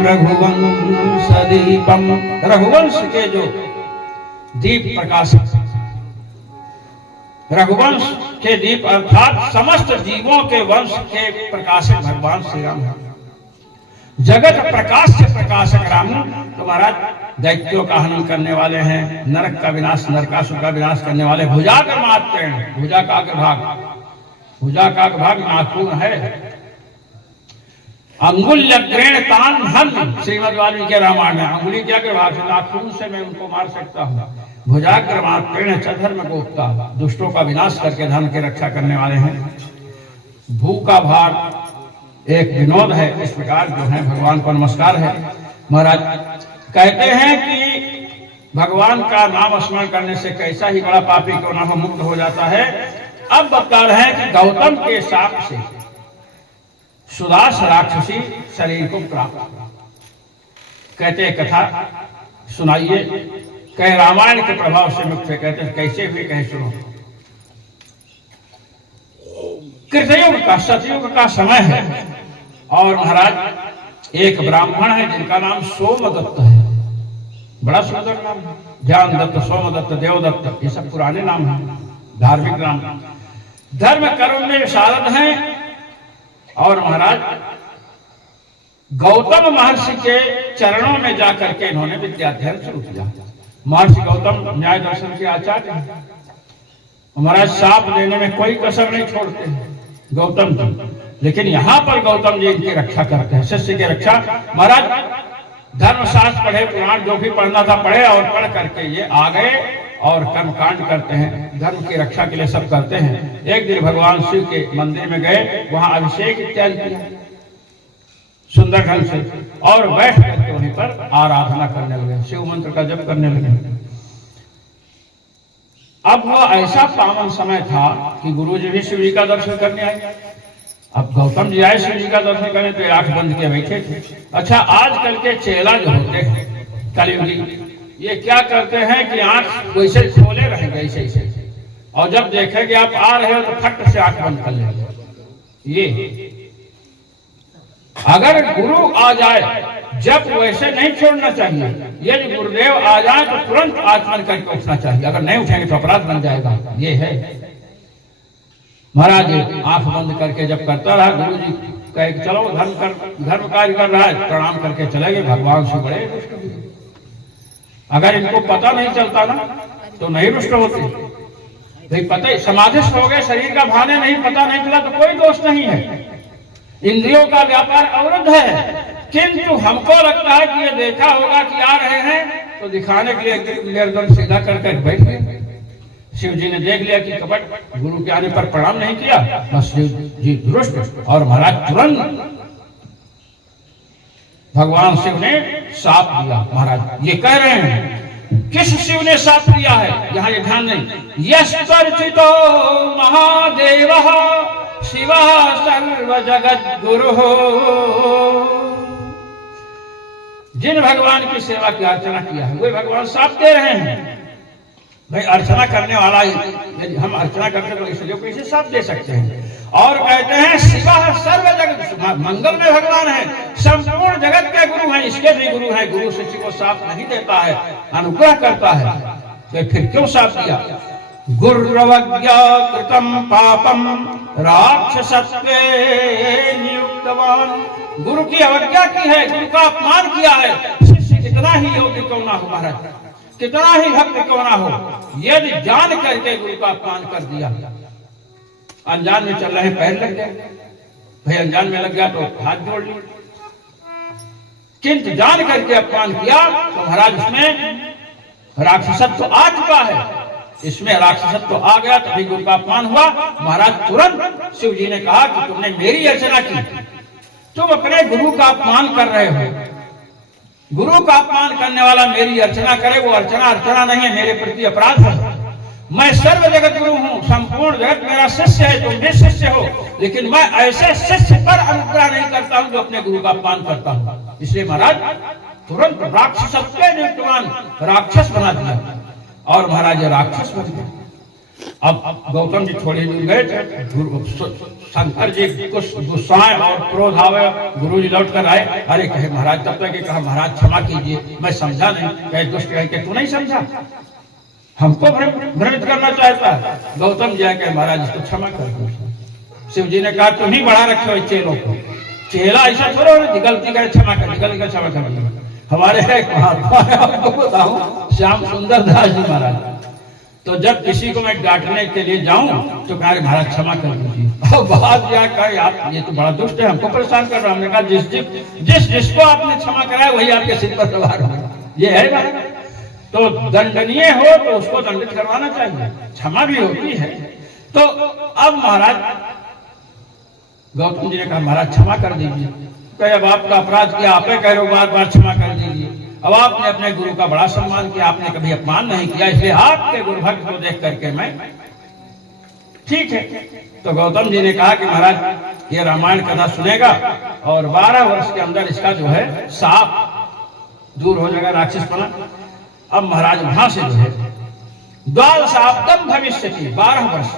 रघुवंश दीपम। रघुवंश के जो दीप प्रकाशक, रघुवंश के दीप अर्थात समस्त जीवों के वंश के प्रकाशक भगवान श्री राम है। जगत प्रकाश से प्रकाशक राम। तो महाराज दैत्यों का हनन करने वाले हैं, नरक का विनाश, नरकासुर का विनाश करने वाले। भुजाग्र मात्र, भुजा का अग्रभाग, भुजा का अग्रभाग नाखून है। अंगुल्यग्रेण तान हन, श्रीमद् वाल्मीकि के रामायण में अंगुली के अग्रभाग से, नाखून से मैं उनको मार सकता हूँ। भुजाग्र मात्रेण च धर्म गोप्ता, दुष्टों का विनाश करके धर्म की रक्षा करने वाले हैं। भू का भाग एक विनोद है। इस प्रकार जो है भगवान को नमस्कार है। महाराज कहते हैं कि भगवान का नाम स्मरण करने से कैसा ही बड़ा पापी क्यों ना हो मुक्त हो जाता है। अब बता रहे हैं कि गौतम के शाप से सुदास राक्षसी शरीर को प्राप्त। कहते कथा सुनाइए, कहे रामायण के प्रभाव से मुक्त है। कहते कैसे हुए, कहे सुनो। कृतयुग का, सतयुग का समय है, और महाराज एक ब्राह्मण है जिनका नाम सोमदत्त है। बड़ा सुंदर नाम है, ज्ञान दत्त, सोमदत्त, देवदत्त, ये सब पुराने नाम हैं, धार्मिक नाम। धर्म कर्म में विशारद हैं। और महाराज गौतम महर्षि के चरणों में जाकर के इन्होंने विद्याध्ययन शुरू किया। महर्षि गौतम न्याय दर्शन के आचार्य हैं। महाराज शाप देने में कोई कसर नहीं छोड़ते गौतम जी, लेकिन यहाँ पर गौतम जी इनकी रक्षा करते हैं, शिष्य की रक्षा। महाराज धर्मशास्त्र पढ़े, पुराण जो भी पढ़ना था पढ़े, और पढ़ करके ये आ गए और कर्मकांड करते हैं, धर्म की रक्षा के लिए सब करते हैं। एक दिन भगवान शिव के मंदिर में गए, वहां अभिषेक इत्यादि किया सुंदर ढंग से, और बैठ करके वहीं पर आराधना करने लगे, शिव मंत्र का जप करने लगे। अब वह ऐसा पावन समय था कि गुरु जी भी शिव जी का दर्शन करने आए। अब गौतम जी आए शिव जी का दर्शन करने, तो आंख बंद के बैठे थे। अच्छा, आजकल के चेला जो होते हैं कलयुगी, ये क्या करते हैं कि आंख वैसे खोले रहेंगे ऐसे ऐसे, और जब देखेंगे आप आ रहे हो तो फट से आंख बंद कर लेंगे। ये अगर गुरु आ जाए जब वैसे नहीं छोड़ना चाहिए। यदि गुरुदेव आ जाए तो तुरंत आत्मन करके उठना चाहिए, अगर नहीं उठेंगे तो अपराध बन जाएगा। ये है महाराज। आंख बंद करके जब करता रहा, गुरु जी कहे चलो धर्म कार्य कर रहा है, प्रणाम करके चले गए। भगवान से बड़े रुष्ट हुए। अगर इनको पता नहीं चलता ना तो नहीं रुष्ट होते। भाई पता ही समाधिस्थ हो गए, शरीर का भाने नहीं, पता नहीं चला तो कोई दोष नहीं है। इंद्रियों का व्यापार अवरुद्ध है, किंतु हमको लगता है कि ये देखा होगा कि आ रहे हैं तो दिखाने के लिए गर्दन सीधा करके बैठ गए। शिव जी ने देख लिया कि कपट गुरु के आने पर प्रणाम नहीं किया, बस शिव जी दुरुस्त, और महाराज तुरंत भगवान शिव ने साप दिया। महाराज ये कह रहे हैं किस शिव ने साप दिया है, यहाँ ये ध्यान नहीं। यश्चर्चितो महादेव शिव सर्व जगत गुरु, जिन भगवान की सेवा की अर्चना किया है वही भगवान साप दे रहे हैं। भाई अर्चना करने वाला यदि हम अर्चना करते तो इसलिए कैसे साप दे सकते हैं। और कहते हैं शिव सर्व जगत, मंगल में भगवान है, संपूर्ण जगत के गुरु हैं, इसके भी गुरु हैं। गुरु शिष्य को साप नहीं देता है, अनुग्रह करता है, तो फिर क्यों साप दिया। गुरुरवज्ञा कृतम पापम राक्षसत्वे नियुक्तवान, गुरु की अवज्ञा की है, गुरु का अपमान किया है। शिष्य कितना ही योग्य क्यों ना हो, महाराज कितना ही भक्त क्यों ना हो, यदि जान करके गुरु का अपमान कर दिया। अनजान में चल रहे पैर लग गए, भाई अनजान में लग गया तो हाथ जोड़ लिया, किंतु जान करके अपमान किया तो महाराज उसमें राक्षसत्व तो आ चुका है, इसमें राक्षसत्व तो आ गया, तभी गुरु का अपमान हुआ। महाराज तुरंत शिव जी ने कहा कि तुमने मेरी अर्चना की, तुम अपने गुरु का अपमान कर रहे हो। गुरु का अपमान करने वाला मेरी अर्चना करे, वो अर्चना नहीं है, मेरे प्रति अपराध है। मैं सर्व जगत गुरु हूँ, संपूर्ण जगत मेरा शिष्य है, तुम भी शिष्य हो, लेकिन मैं ऐसे शिष्य पर अनुग्रह नहीं करता हूँ जो अपने गुरु का अपमान करता हूँ। इसलिए महाराज तुरंत राक्षसत्व नियुक्तवान, राक्षस बना दिया, और महाराज राक्षस बन गए। अब गौतम जी थोड़ी दूर गए थे, शंकर जी कुछ गुस्साए और क्रोध आवे, गुरु जी लौट कर आए। अरे कहे महाराज, तब तक कहा महाराज क्षमा कीजिए, मैं समझा नहीं। कहे दुष्ट कहे कि तू नहीं समझा, हमको भ्रमित करना चाहता है। गौतम जी कहे महाराज इसको क्षमा कर दो। शिव जी ने कहा तुम ही बढ़ा रखे हो चेलों को, चेला ऐसा थोड़ा गलती करे क्षमा कर, गलती का क्षमा कर। हमारे आपको बताऊं श्याम सुंदर दास जी महाराज, तो जब किसी को मैं डांटने के लिए जाऊं तो कहा महाराज क्षमा कर दीजिए। अब बात क्या कहे, आप ये तो बड़ा दुष्ट है, हमको परेशान कर रहा है। हमने कहा जिसको आपने क्षमा कराया वही आपके सिर पर सवार हो, ये है महाराज। तो दंडनीय हो तो उसको दंडित करवाना चाहिए, क्षमा भी होती है। तो अब महाराज गौतम जी ने कहा महाराज क्षमा कर दीजिए। कहे अब आपका अपराध किया, आप कह रहे हो बार बार क्षमा कर दीजिए। अब आपने अपने गुरु का बड़ा सम्मान किया, आपने कभी अपमान नहीं किया, इसलिए आपके गुरु भक्त को देख करके मैं ठीक है। तो गौतम जी ने कहा कि महाराज ये रामायण कथा सुनेगा और 12 वर्ष के अंदर इसका जो है साप दूर हो जाएगा, राक्षस बना। अब महाराज वहां से जो है द्वादशाब्दम भविष्यति, 12 वर्ष।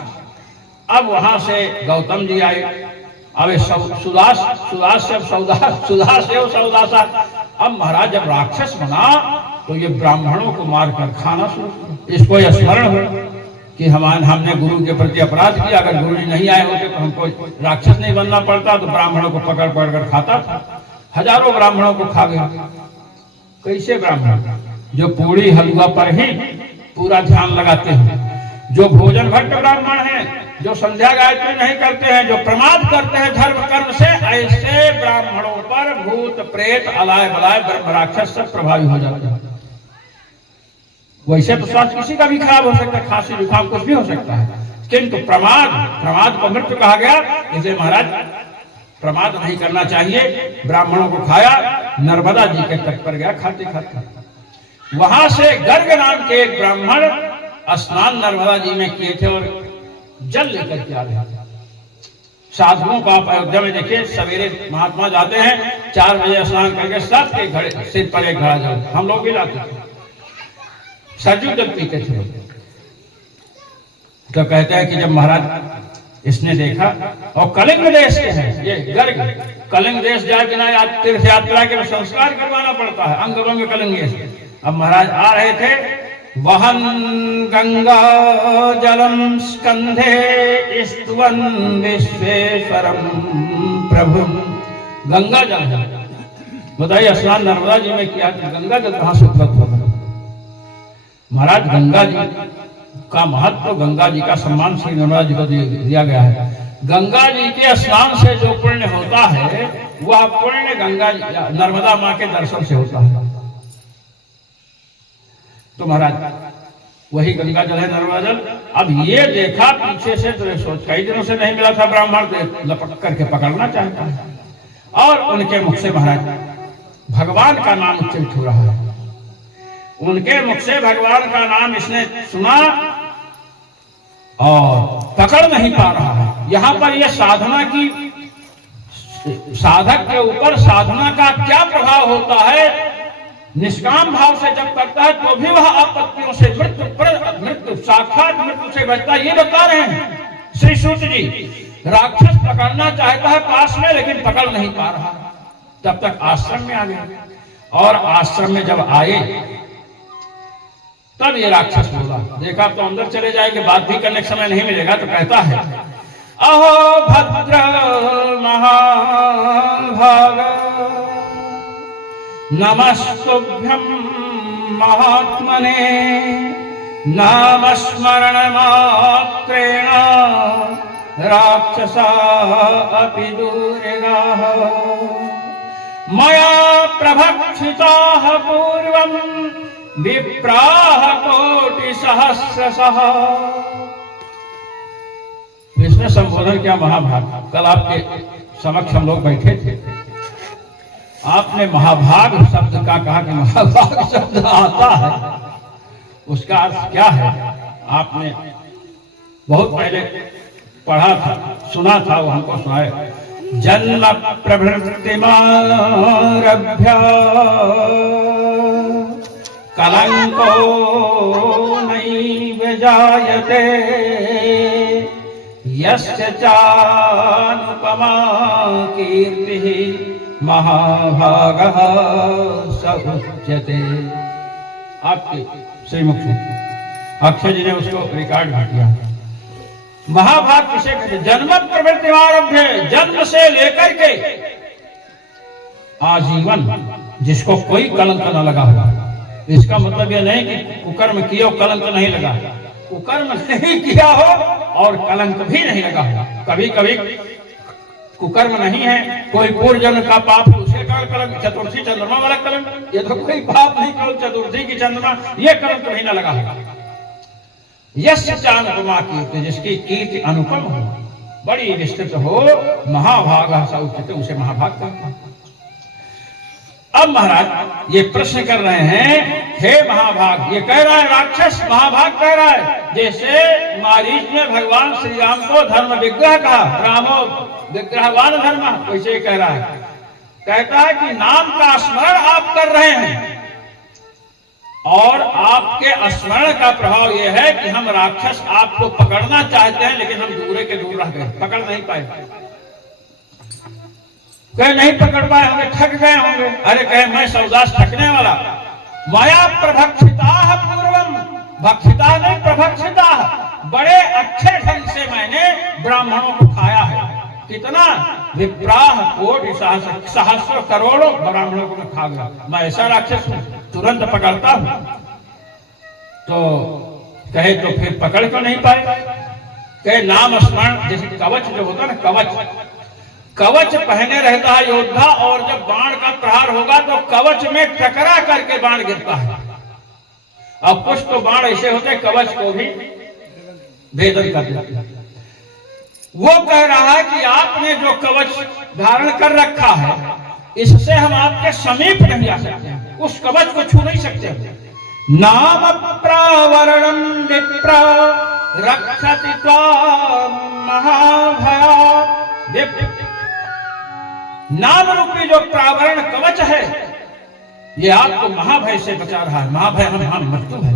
अब वहां से गौतम जी आए, अब सौदासा। अब महाराज जब राक्षस बना तो ये ब्राह्मणों को मारकर खाना शुरू किया। इसको यह स्मरण हो कि हमने गुरु के प्रति अपराध किया, अगर गुरु जी नहीं आए होते तो हमको राक्षस नहीं बनना पड़ता, तो ब्राह्मणों को पकड़ पकड़ कर खाता था। हजारों ब्राह्मणों को खा गया। कैसे ब्राह्मण? जो पूरी हलवा पर ही पूरा ध्यान लगाते हैं, जो भोजन भट्ट ब्राह्मण हैं, जो संध्या गायत्री नहीं करते हैं, जो प्रमाद करते हैं धर्म कर्म से, ऐसे ब्राह्मणों पर भूत प्रेत अलाय बलाय ब्रह्म राक्षस सब प्रभावी हो जाते हैं। वैसे तो स्वास्थ्य किसी का भी खराब हो सकता है, खांसी जुकाम कुछ भी हो सकता है, किंतु प्रमाद को मृत्यु कहा गया। इसलिए महाराज प्रमाद नहीं करना चाहिए। ब्राह्मणों को खाया, नर्मदा जी के तट पर गया खाते खाते। वहां से गर्ग नाम के एक ब्राह्मण स्नान नर्मदा जी में किए थे और जल लेकर के आ रहे थे। साधुओं को आप अयोध्या में देखिए, सवेरे महात्मा जाते हैं 4 बजे स्नान करके सबके घड़े सिर पर एक घड़ा जल, हम लोग भी लाते थे, सरजू जल पीते थे। तो कहते हैं कि जब महाराज इसने देखा, और कलिंग देश के हैं ये गर्ग, कलिंग देश जाए बिना तीर्थ यात्रा के संस्कार करवाना पड़ता है, अंग बंग कलिंग देश। अब महाराज आ रहे थे, वहन गंगा जलम स्कंधे स्तुवन विश्वेश्वरम प्रभु। गंगा जल बताइए, स्नान नर्मदा जी में किया, गंगा जल कहां से उपलब्ध होगा? महाराज गंगा जी का महत्व, गंगा जी का सम्मान श्री नर्मदा जी को दिया गया है। गंगा जी के स्नान से जो पुण्य होता है वह पुण्य गंगा नर्मदा माँ के दर्शन से होता है। तो महाराज वही गंगा जल है, नर्मदा जल। अब ये देखा पीछे से, तो सोच कई दिनों से नहीं मिला था ब्राह्मण, तो लपक करके पकड़ना चाहता है। और उनके मुख से महाराज भगवान का नाम उच्चारित हो रहा है। उनके मुख से भगवान का नाम इसने सुना और पकड़ नहीं पा रहा है। यहाँ पर यह साधना की, साधक के ऊपर साधना का क्या प्रभाव होता है। निष्काम भाव से जब करता है तो भी वह आपत्तियों से, मृत्यु साक्षात मृत्यु से बचता है। ये बता रहे हैं श्री सूत जी। राक्षस पकड़ना चाहता है पास में, लेकिन पकड़ नहीं पा रहा। तब तक आश्रम में आ गए, और आश्रम में जब आए तब ये राक्षस बोला। देखा तो अंदर चले जाएंगे, बात भी करने का समय नहीं मिलेगा। तो कहता है, अहो भद्र महाभाग नमस्तुभ्यं महात्मने, नामस्मरण मात्रेण राक्षसा अपि दूरिगाः, मया प्रभक्षिताः पूर्वं विप्राः कोटि सहस्रशः। इसने संबोधन किया महाभाग। कल आपके समक्ष हम लोग बैठे थे, आपने महाभाग शब्द का कहा कि महाभाग शब्द आता है, उसका अर्थ क्या है आपने बहुत पहले पढ़ा था, सुना था, वो हमको सुनाए। जन्म प्रभृतिमारभ्य कलंको नैव जायते, यस्य चानुपमा कीर्तिः महाभागः स उच्यते। आपके श्रीमुख से अक्षय जी ने उसको रिकॉर्ड किया। महाभाग किसे कहते? जन्म प्रवृत्तिमारभ्य, जन्म से लेकर के आजीवन जिसको कोई कलंक न लगा हो। इसका मतलब यह नहीं कि कुकर्म किया हो कलंक नहीं लगा, कुकर्म नहीं किया हो और कलंक भी नहीं लगा हो। कभी कभी कुकर्म नहीं है, कोई पूर्व जन्म का पाप, उसे कलंक, चतुर्थी चंद्रमा वाला कलंक, ये तो कोई पाप नहीं, केवल चतुर्थी की चंद्रमा, ये कलंक नहीं न लगा होगा। यस्य चानुपमा कीर्ति, जिसकी कीर्ति अनुपम हो, बड़ी विस्तृत हो, महाभाग स उच्यते, उसे महाभाग कहते हैं। अब महाराज ये प्रश्न कर रहे हैं, हे महाभाग, ये कह रहा है राक्षस, महाभाग कह रहा है। जैसे मारीच ने भगवान श्री राम को धर्म विग्रह कहा, रामो विग्रहवान धर्म, वैसे कह रहा है। कहता है कि नाम का स्मरण आप कर रहे हैं और आपके स्मरण का प्रभाव यह है कि हम राक्षस आपको पकड़ना चाहते हैं, लेकिन हम दूर के दूर रह गए, पकड़ नहीं पाए। कहे नहीं पकड़ पाए होंगे, ठग गए होंगे। अरे कहे मैं सौदास ठगने वाला। माया प्रभक्षिता पूर्वम, भक्षिता नहीं प्रभक्षिता, बड़े अच्छे ढंग से मैंने ब्राह्मणों को खाया है। कितना? विप्राह कोटि सहस्र करोड़ों ब्राह्मणों को मैं खा गया। मैं ऐसा राक्षस हूं, तुरंत पकड़ता हूं। तो कहे तो फिर पकड़ क्यों नहीं पाए? कहे नाम स्मरण, जैसे कवच जो होता है ना, कवच पहने रहता है योद्धा, और जब बाण का प्रहार होगा तो कवच में टकरा करके बाण गिरता है। अब कुछ तो बाण ऐसे होते हैं कवच को भी भेदन कर देते हैं। वो कह रहा है कि आपने जो कवच धारण कर रखा है, इससे हम आपके समीप नहीं आ सकते, उस कवच को छू नहीं सकते। नाम प्रावरणं विप्र रक्षति त्वां महाभयात्। नाम रूपी जो प्रावरण कवच है, ये आपको महाभय से बचा रहा है। महाभय हम मृत्यु है।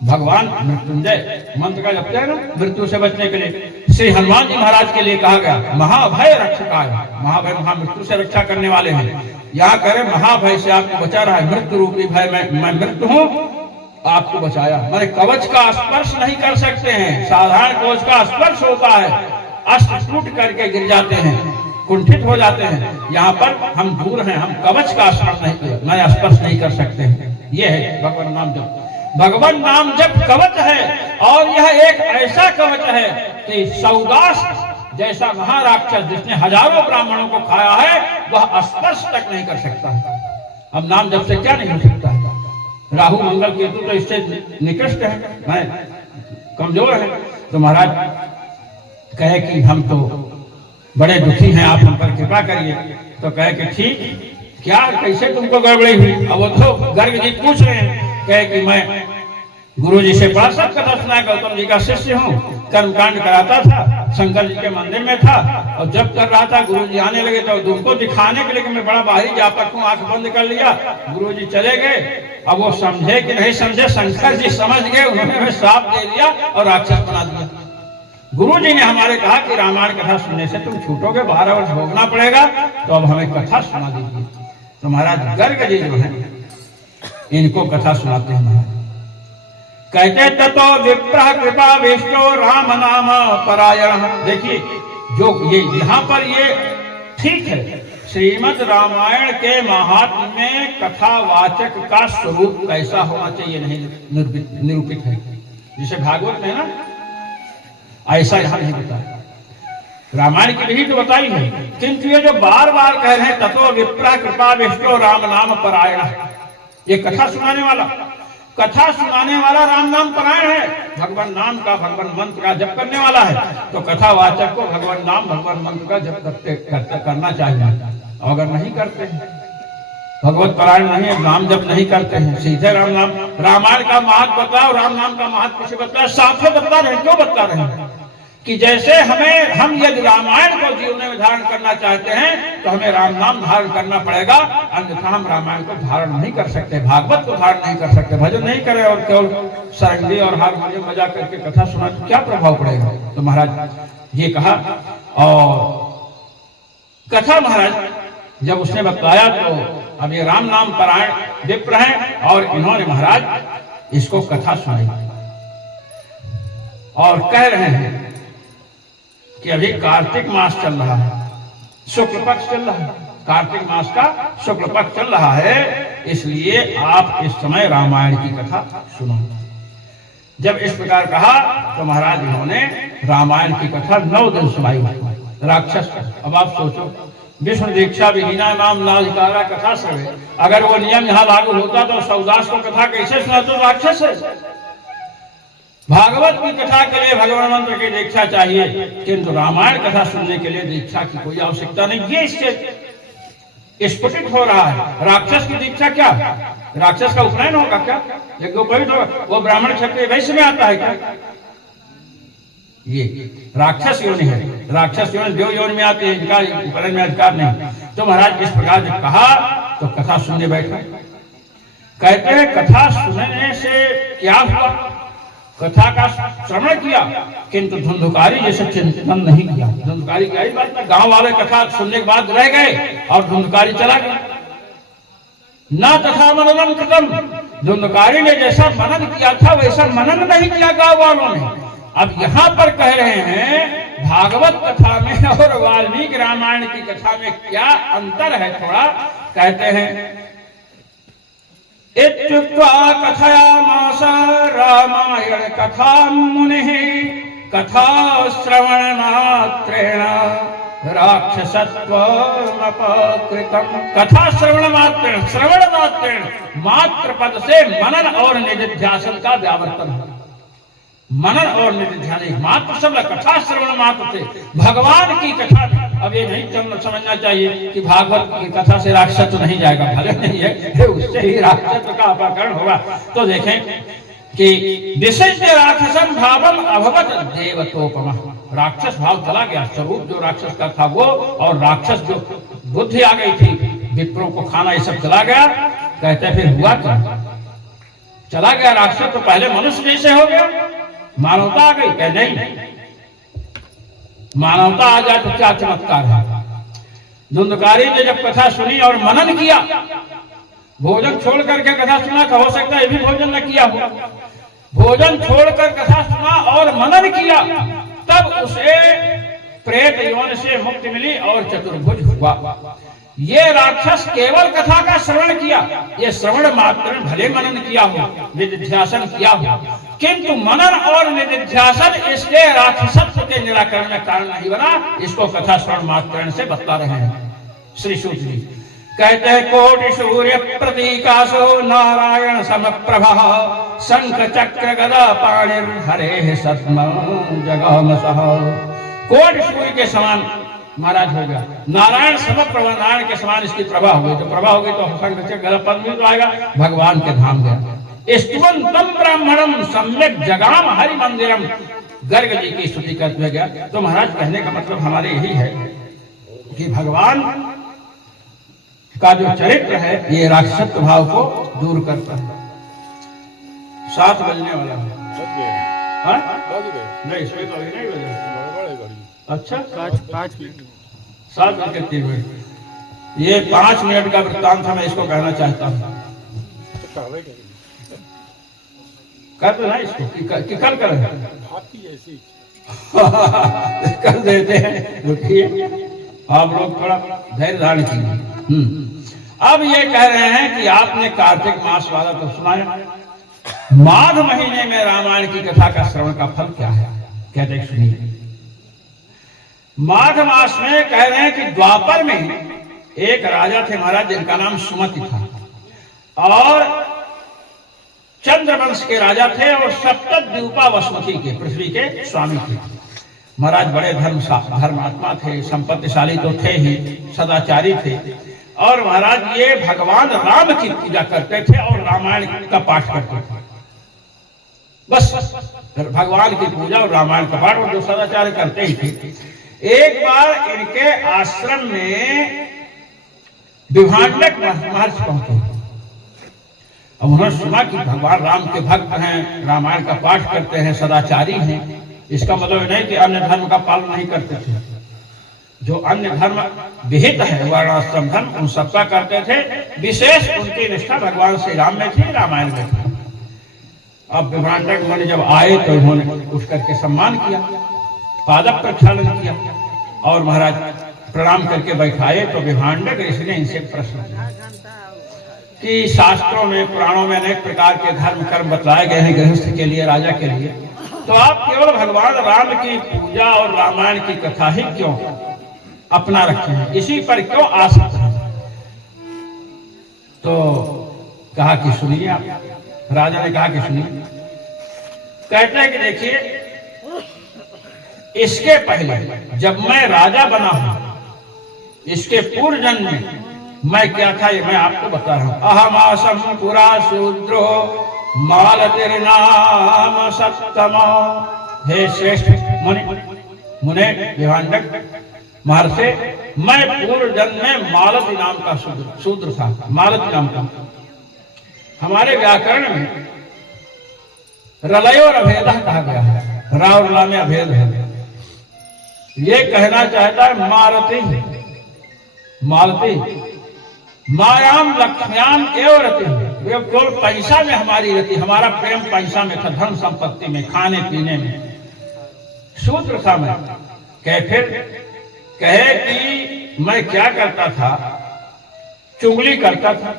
भगवान मृत्युंजय मंत्र का जपते हैं ना, मृत्यु से बचने के लिए। श्री हनुमान जी महाराज के लिए कहा गया महाभय रक्षकाय, महाभय महामृत्यु से रक्षा करने वाले हैं। यहाँ करें महाभय से आपको बचा रहा है। मृत्यु रूपी भय, मैं मृत्यु हूं, आपको बचाया। माने कवच का स्पर्श नहीं कर सकते हैं, साधारण कवच का स्पर्श होता है, अस्त्र टूट करके गिर जाते हैं, कुंठित हो जाते हैं। यहाँ पर हम दूर हैं, हम कवच का स्पर्श नहीं, मैं स्पर्श नहीं कर सकते हैं। ये है भगवान नाम जप। भगवान नाम जब कवच है, और यह एक ऐसा कवच है कि सौदास जैसा महाराक्षस जिसने हजारों ब्राह्मणों को खाया है, वह स्पर्श तक नहीं कर सकता है। अब नाम जब से क्या नहीं हो सकता है? राहु मंगल केतु तो इससे निकृष्ट है, मैं कमजोर है। तो महाराज कहे कि हम तो बड़े दुखी हैं, आप हम पर कृपा करिए। तो कहे कि ठीक, क्या कैसे तुमको गड़बड़ी हुई? अब वो तो गर्ग जी पूछ रहे हैं। कहे कि मैं गुरु जी से बड़ा सब कथा सुना, गौतम जी का शिष्य हूँ, कर्मकांड कराता था, शंकर जी के मंदिर में था, और जब कर रहा था गुरु जी आने लगे तो उनको दिखाने के लिए कि मैं बड़ा बाहरी जापक हूँ, आंख बंद कर लिया, गुरु जी चले गए। अब वो समझे कि नहीं समझे, शंकर जी समझ गए, उन्होंने हमें श्राप दे दिया और राक्षस बना दिया। गुरु जी ने हमारे कहा कि रामायण कथा सुनने से तुम छूटोगे, 12 वर्ष भोगना पड़ेगा, तो अब हमें कथा सुना दीजिए। तो महाराज गर्ग जी जो है इनको कथा सुनाते हैं। महाराज कहते ततो विप्रः कृपा विष्णु राम नाम परायण। देखिए जो ये यहाँ पर ये ठीक है, श्रीमद् रामायण के महात्म्य में कथावाचक का स्वरूप कैसा होना चाहिए नहीं निरूपित है। जिसे भागवत में ना ऐसा यहाँ नहीं बताया, रामायण की विधि तो बताई है, किंतु ये जो बार बार कह रहे हैं ततो विप्रः कृपा विष्णु राम नाम परायण, ये कथा सुनाने वाला राम नाम परायण है, भगवान नाम का भगवान मंत्र का जप करने वाला है। तो कथावाचक को भगवान नाम भगवान मंत्र का जप करना चाहिए। अगर नहीं करते हैं, भगवत परायण नहीं है, नाम जप नहीं करते हैं, सीधे राम नाम, रामायण का महत्व बताओ, राम नाम का महत्व किसे बताया? साथ बता रहे, क्यों बता रहे हैं कि जैसे हम यदि रामायण को जीवन में धारण करना चाहते हैं तो हमें राम नाम धारण करना पड़ेगा, अन्यथा हम रामायण को धारण नहीं कर सकते, भागवत को धारण नहीं कर सकते। भजन नहीं करे और केवल सरंगी और हारमोनियम बजा करके कथा सुना तो क्या प्रभाव पड़ेगा? तो महाराज ये कहा, और कथा महाराज जब उसने बताया तो अब ये राम नाम परायण विप्र हैं, और इन्होंने महाराज इसको कथा सुनाई और कह रहे हैं कि अभी कार्तिक मास चल रहा है, शुक्ल पक्ष चल रहा है, कार्तिक मास का शुक्ल पक्ष चल रहा है, इसलिए आप इस समय रामायण की कथा सुनो। जब इस प्रकार कहा तो महाराज इन्होंने रामायण की कथा 9 दिन सुनाई राक्षस। अब आप सोचो, विष्णु दीक्षा विहीना नाम नाधिकारा कथा सर्वे, अगर वो नियम यहाँ लागू होता तो सौदास को कथा कैसे सुना? तो राक्षस है। भागवत की कथा के लिए भगवान मंत्र की दीक्षा चाहिए, किंतु रामायण कथा सुनने के लिए दीक्षा की कोई आवश्यकता नहीं। ये इससे स्फुटित हो रहा है। राक्षस की दीक्षा क्या? राक्षस का उपनयन होगा क्या? यज्ञोपवीत होगा? वो ब्राह्मण क्षत्रिय वैश्य में आता है क्या? ये राक्षस योनि है, राक्षस योनि देव योनि में आती है, इनका उपनयन में अधिकार नहीं। तो महाराज इस प्रकार जब कहा तो कथा सुनने बैठा। कहते हैं कथा सुनने से क्या हुआ? कथा का श्रवण किया, किंतु धुंधुकारी जैसे चिंतन नहीं किया। धुंधुकारी की आई बात, गांव वाले कथा सुनने के बाद रह गए और धुंधुकारी चला गया। ना तथा मनन कृतम, धुंधुकारी ने जैसा मनन किया था वैसा मनन नहीं किया गांव वालों ने। अब यहाँ पर कह रहे हैं भागवत कथा में और वाल्मीकि रामायण की कथा में क्या अंतर है थोड़ा। कहते हैं इत्युक्त्वा कथयामास रामायण कथा मुनिः कथा श्रवण मात्रेण राक्षसत्वमपकृतम्। कथा श्रवण मात्रेण मात्र पद से मनन और निधिध्यासन का व्यावर्तन है। मनन और निधिध्यासन मात्र शब्द कथा श्रवण मात्र से भगवान की कथा। अब ये नहीं समझना चाहिए कि भागवत की कथा से राक्षस नहीं जाएगा, भले नहीं है, उससे ही राक्षस का अपहरण होगा। तो देखें कि विशिष्ट राक्षसम भावम अभवत देवतोपमा, राक्षस भाव चला गया, स्वरूप जो राक्षस का था वो, और राक्षस जो बुद्धि आ गई थी विप्रों को खाना, ये सब चला गया। कहते फिर हुआ क्या? चला गया राक्षस तो पहले मनुष्य जैसे हो गया, मानवता आ गई। कह नहीं, मानवता आ जाए तो क्या चमत्कार है। धुंधकारी ने जब कथा सुनी और मनन किया, भोजन छोड़ करके कथा सुना, तो हो सकता है ये भी भोजन न किया हो, भोजन छोड़कर कथा सुना और मनन किया, तब उसे प्रेत योनि से मुक्ति मिली और चतुर्भुज हुआ। ये राक्षस केवल कथा का श्रवण किया, ये श्रवण मात्र भले मनन किया हो, निधिध्यासन किया हो, किंतु मनन और निधिध्यासन इसके राक्षसत्व के निराकरण में कारण नहीं बना। इसको कथा श्रवण मात्र से बता रहे हैं श्री सूत जी। कहते हैं कोटि सूर्य प्रतीकासो नारायण समप्रभा शंख चक्र गदा पाणिर हरे सत्म जगम सह। कोटि सूर्य के समान महाराज हो गया, नारायण समप्रभा, नारायण के समान इसकी प्रभा हो गई। तो प्रभा हो गई तो शंख चक्र गदा पद मिल जाएगा, भगवान के धाम गया। स्तुवंतम ब्राह्मणम सम्यक जगाम हरि मंदिरम, गर्ग जी की स्तुति करते हुए गया। तो महाराज कहने का मतलब हमारे यही है कि भगवान का जो चरित्र है ये राक्षसत्व भाव को दूर करता है। 7 बजने वाला है। नहीं इसमें तो अभी नहीं बजे। अच्छा 5 मिनट 7:03। ये 5 मिनट का वृत्तांत था, मैं इसको कहना चाहता हूँ। कर ना इसको कि कल करें कर देते हैं। रुकिए आप लोग थोड़ा धैर्य धारण कीजिए। अब ये कह रहे हैं कि आपने कार्तिक मास वाला तो सुनाया, माघ महीने में रामायण की कथा का श्रवण का फल क्या है? कहते हैं सुनिए। माघ मास में कह रहे हैं कि द्वापर में एक राजा थे महाराज, जिनका नाम सुमति था और चंद्रवंश के राजा थे और सप्तद्वीपा वसुमती के, पृथ्वी के स्वामी थे महाराज। बड़े धर्मात्मा थे, संपत्तिशाली तो थे ही, सदाचारी थे। और महाराज ये भगवान राम की पूजा करते थे और रामायण का पाठ करते थे। बस भगवान की पूजा और रामायण का पाठ, और जो सदाचार करते ही थे। एक बार इनके आश्रम में विभांडक महर्षि पहुंचे। अब उन्होंने सुना कि भगवान राम के भक्त हैं, रामायण का पाठ करते हैं, सदाचारी हैं। इसका मतलब नहीं कि अन्य धर्म का पालन नहीं करते थे। जो अन्य धर्म विहित है, वर्णाश्रम धर्म, उन सबका करते थे। विशेष उनकी निष्ठा भगवान श्री राम में थी, रामायण में थी। अब विभांडक मुनि जब आए तो उन्होंने उठ करके सम्मान किया, पाद प्रक्षालन किया और महाराज प्रणाम करके बैठाए। तो विभांडक ऋषि ने इनसे प्रश्न किया कि शास्त्रों में, पुराणों में अनेक प्रकार के धर्म कर्म बतलाए गए हैं गृहस्थ के लिए, राजा के लिए, तो आप केवल भगवान राम की पूजा और रामायण की कथा ही क्यों अपना रखे हैं, इसी पर क्यों आसक्त हैं? तो कहा कि सुनिए आप। राजा ने कहा कि सुनिए। कहते हैं कि देखिए, इसके पहले जब मैं राजा बना हूं, इसके पूर्व जन्म में मैं क्या था ये मैं आपको बता रहा हूं। अहम आसम पुरा शूद्रो मालतिर नाम सत्तम। हे श्रेष्ठ मुने विभांडक महर्षि, मैं पूर्व जन्म में मालती नाम का शूद्र था। मालती नाम का हमारे व्याकरण में रलयो और अभेद कहा गया है। रा और ला में अभेद है। ये कहना चाहता है मालती मायाम लक्ष्म्याम एवं रति। वे केवल पैसा में हमारी रति, हमारा प्रेम पैसा में था, धन संपत्ति में, खाने पीने में। शूद्र था मैं। कहे कि मैं क्या करता था, चुगली करता था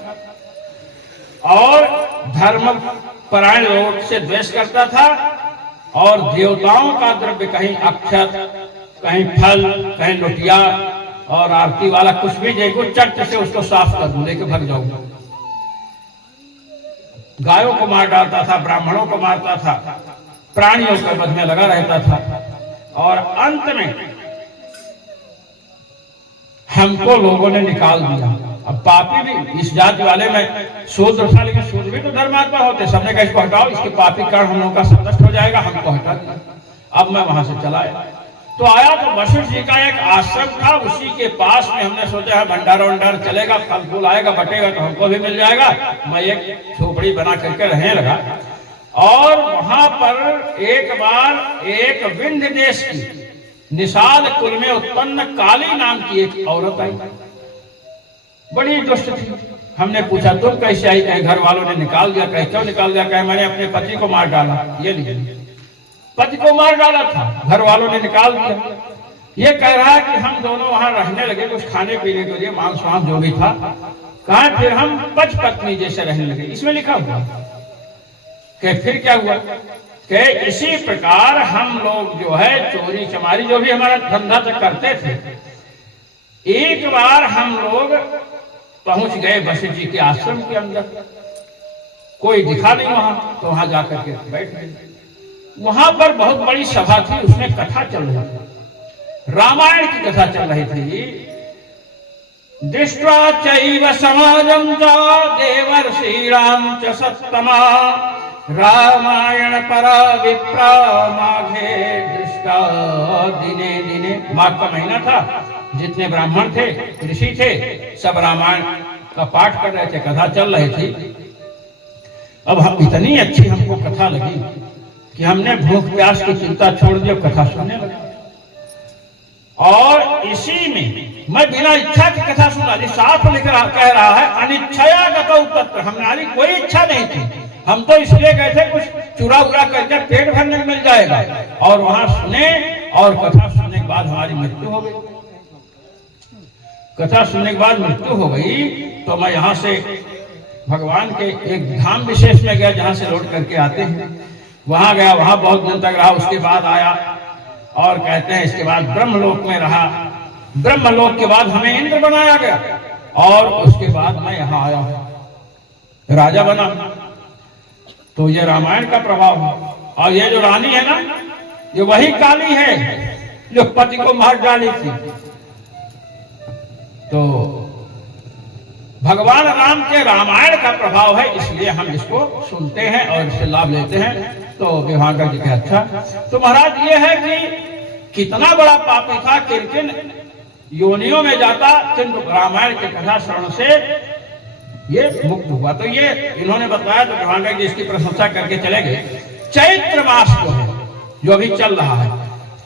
और धर्म परायण लोगों से द्वेष करता था और देवताओं का द्रव्य, कहीं अक्षत, कहीं फल, कहीं लुटिया और आरती वाला कुछ भी देखो, चट से उसको साफ कर दूं, लेके भाग जाऊंगा। गायों को मार डालता था, ब्राह्मणों को मारता था, प्राणियों के वध में लगा रहता था और अंत में हमको लोगों ने निकाल दिया। अब पापी भी इस जाति वाले में शूद्र था, लेकिन शूद्र भी तो धर्मात्मा होते। सबने कहा इसको हटाओ, इसके पापी कारण हम लोगों का संतुष्ट हो जाएगा, हमको हटा दिया। अब मैं वहां से चला आया। तो आया तो वशिष्ठ जी का एक आश्रम था, उसी के पास में हमने सोचा है भंडारा वंडारा चलेगा, फल फूल आएगा, बटेगा तो हमको भी मिल जाएगा। मैं एक झोपड़ी बना करके रहने लगा और वहां पर एक बार एक विंध्य देश की निषाद कुल में उत्पन्न काली नाम की एक औरत आई, बड़ी दुष्ट थी। हमने पूछा तुम कैसे आई? कहे घर वालों ने निकाल दिया। कहे क्यों निकाल दिया? कहे मैंने अपने पति को मार डाला। ये नहीं, पति को मार डाला था, घर वालों ने निकाल दिया। ये कह रहा है कि हम दोनों वहां रहने लगे, कुछ खाने पीने के लिए मांस वांस जो भी था, कहा फिर हम पच पत्नी जैसे रहने लगे। इसमें लिखा हुआ कि फिर क्या हुआ कि इसी प्रकार हम लोग जो है चोरी चमारी जो भी हमारा धंधा तक करते थे, एक बार हम लोग पहुंच गए वशिष्ठ जी के आश्रम के अंदर, कोई दिखा नहीं वहां, तो वहां जाकर के बैठ गए। वहां पर बहुत बड़ी सभा थी, उसमें कथा चल रही थी, रामायण की कथा चल रही थी। दृष्ट्वा चैव समाजं च देवर्षीणां च सत्तमा रामायण परा विप्रा माघे दृष्टा दिने दिने। माघ का महीना था, जितने ब्राह्मण थे ऋषि थे सब रामायण का पाठ कर रहे थे, कथा चल रही थी। अब हम इतनी अच्छी हमको कथा लगी कि हमने भूख प्यास की चिंता छोड़ दी, कथा सुनने लगे। और इसी में मैं बिना इच्छा की कथा सुना ली, साफ लिख रहा कह रहा है अनिच्छया गतौ तत्र, हमारी कोई इच्छा नहीं थी, हम तो इसलिए गए थे कुछ चुरा उरा करके पेट भरने में मिल जाएगा। और वहां सुने और कथा सुनने के बाद हमारी मृत्यु हो गई। कथा सुनने के बाद मृत्यु हो गई तो मैं यहाँ से भगवान के एक धाम विशेष में गया जहां से लौट करके आते हैं, वहां गया, वहां बहुत दिन तक रहा। उसके बाद आया और कहते हैं इसके बाद ब्रह्मलोक में रहा। ब्रह्मलोक के बाद हमें इंद्र बनाया गया और उसके बाद मैं यहाँ आया राजा बना। तो ये रामायण का प्रभाव है। और ये जो रानी है ना, ये वही काली है जो पति को मार डाली थी। तो भगवान राम के रामायण का प्रभाव है, इसलिए हम इसको सुनते हैं और इससे लाभ लेते हैं। तो विभाकर जी कहे अच्छा। तो महाराज ये है कि कितना बड़ा पापी था, किन किन योनियों में जाता, किंतु रामायण की कथा श्रवण से ये मुक्त हुआ। तो ये इन्होंने बताया, तो विभाकर जी इसकी प्रशंसा करके चले गए। चैत्र मास जो है, जो अभी चल रहा है,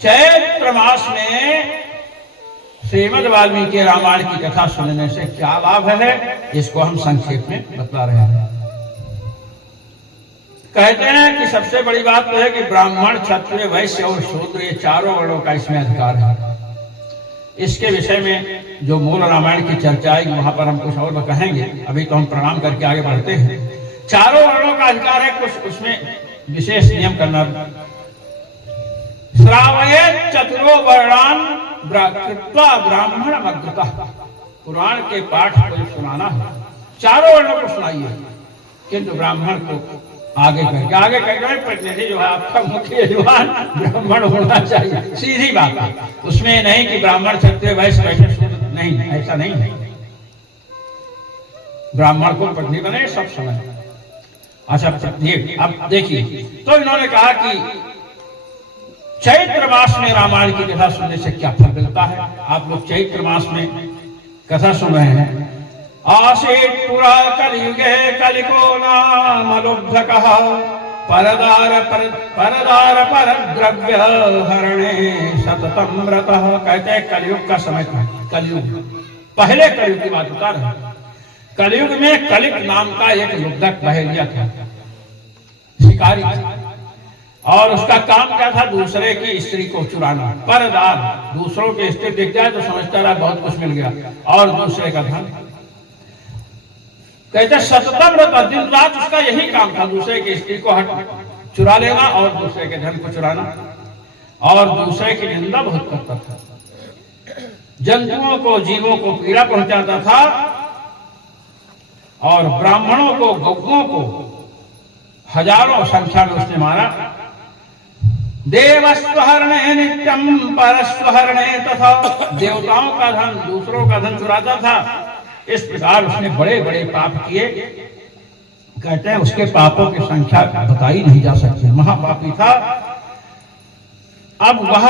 चैत्र मास में श्रीमद् वाल्मीकि रामायण की कथा सुनने से क्या लाभ है, इसको हम संक्षेप में बता रहे हैं। कहते हैं कि सबसे बड़ी बात तो है कि ब्राह्मण, क्षत्रिय, वैश्य और शूद्र, ये चारों वर्णों का इसमें अधिकार है। इसके विषय में जो मूल रामायण की चर्चा आएगी वहां पर हम कुछ और कहेंगे। अभी तो हम प्रणाम करके आगे बढ़ते हैं। चारों वर्णों का अधिकार है, कुछ उसमें विशेष नियम करना। श्रावयेत् चतुरो वर्णान कृत्वा ब्राह्मण अग्रतः, पुराण के पाठ को सुनाना है, चारों वर्णों को सुनाइए, किंतु ब्राह्मण को आगे करके प्रतिनिधि जो है आपका मुख्य जुबान ब्राह्मण होना चाहिए, सीधी बात है। उसमें नहीं कि ब्राह्मण क्षत्रिय वैश्य नहीं, ऐसा नहीं है। ब्राह्मण को प्रतिनिधि बने सब समय। अच्छा, अब देखिए, तो इन्होंने कहा कि चैत्र मास में रामायण की कथा सुनने से क्या फल मिलता है। आप लोग चैत्र मास में कथा सुन रहे हैं। आसीत् पुरा कलियुगे कलिको नाम लुब्धकः परदार परद्रव्य हरणे सततम रतः। कहते हैं कलियुग का समय था, कलियुग, पहले कलियुग की बात बता रहे हैं। कलियुग में कलिक नाम का एक लुब्धक बहेलिया था, शिकारी था, और उसका काम क्या था, दूसरे की स्त्री को चुराना। परदार, दूसरों की स्त्री दिख जाए तो समझता रहा बहुत कुछ मिल गया, और दूसरे का धन। कहते सततम रत, दिन रात उसका यही काम था, दूसरे की स्त्री को चुरा लेना और दूसरे के धन को चुराना, और दूसरे की निंदा बहुत करता था, जंतुओं को, जीवों को पीड़ा पहुंचाता था, और ब्राह्मणों को, गौओं को हजारों संख्या में उसने मारा। देवस्वहरणे नित्यम परस्वहरणे तथा, देवताओं का धन, दूसरों का धन चुराता था। इस प्रकार उसने बड़े बड़े पाप किए। कहते हैं उसके पापों की संख्या बताई नहीं जा सकती, महापापी था। अब वह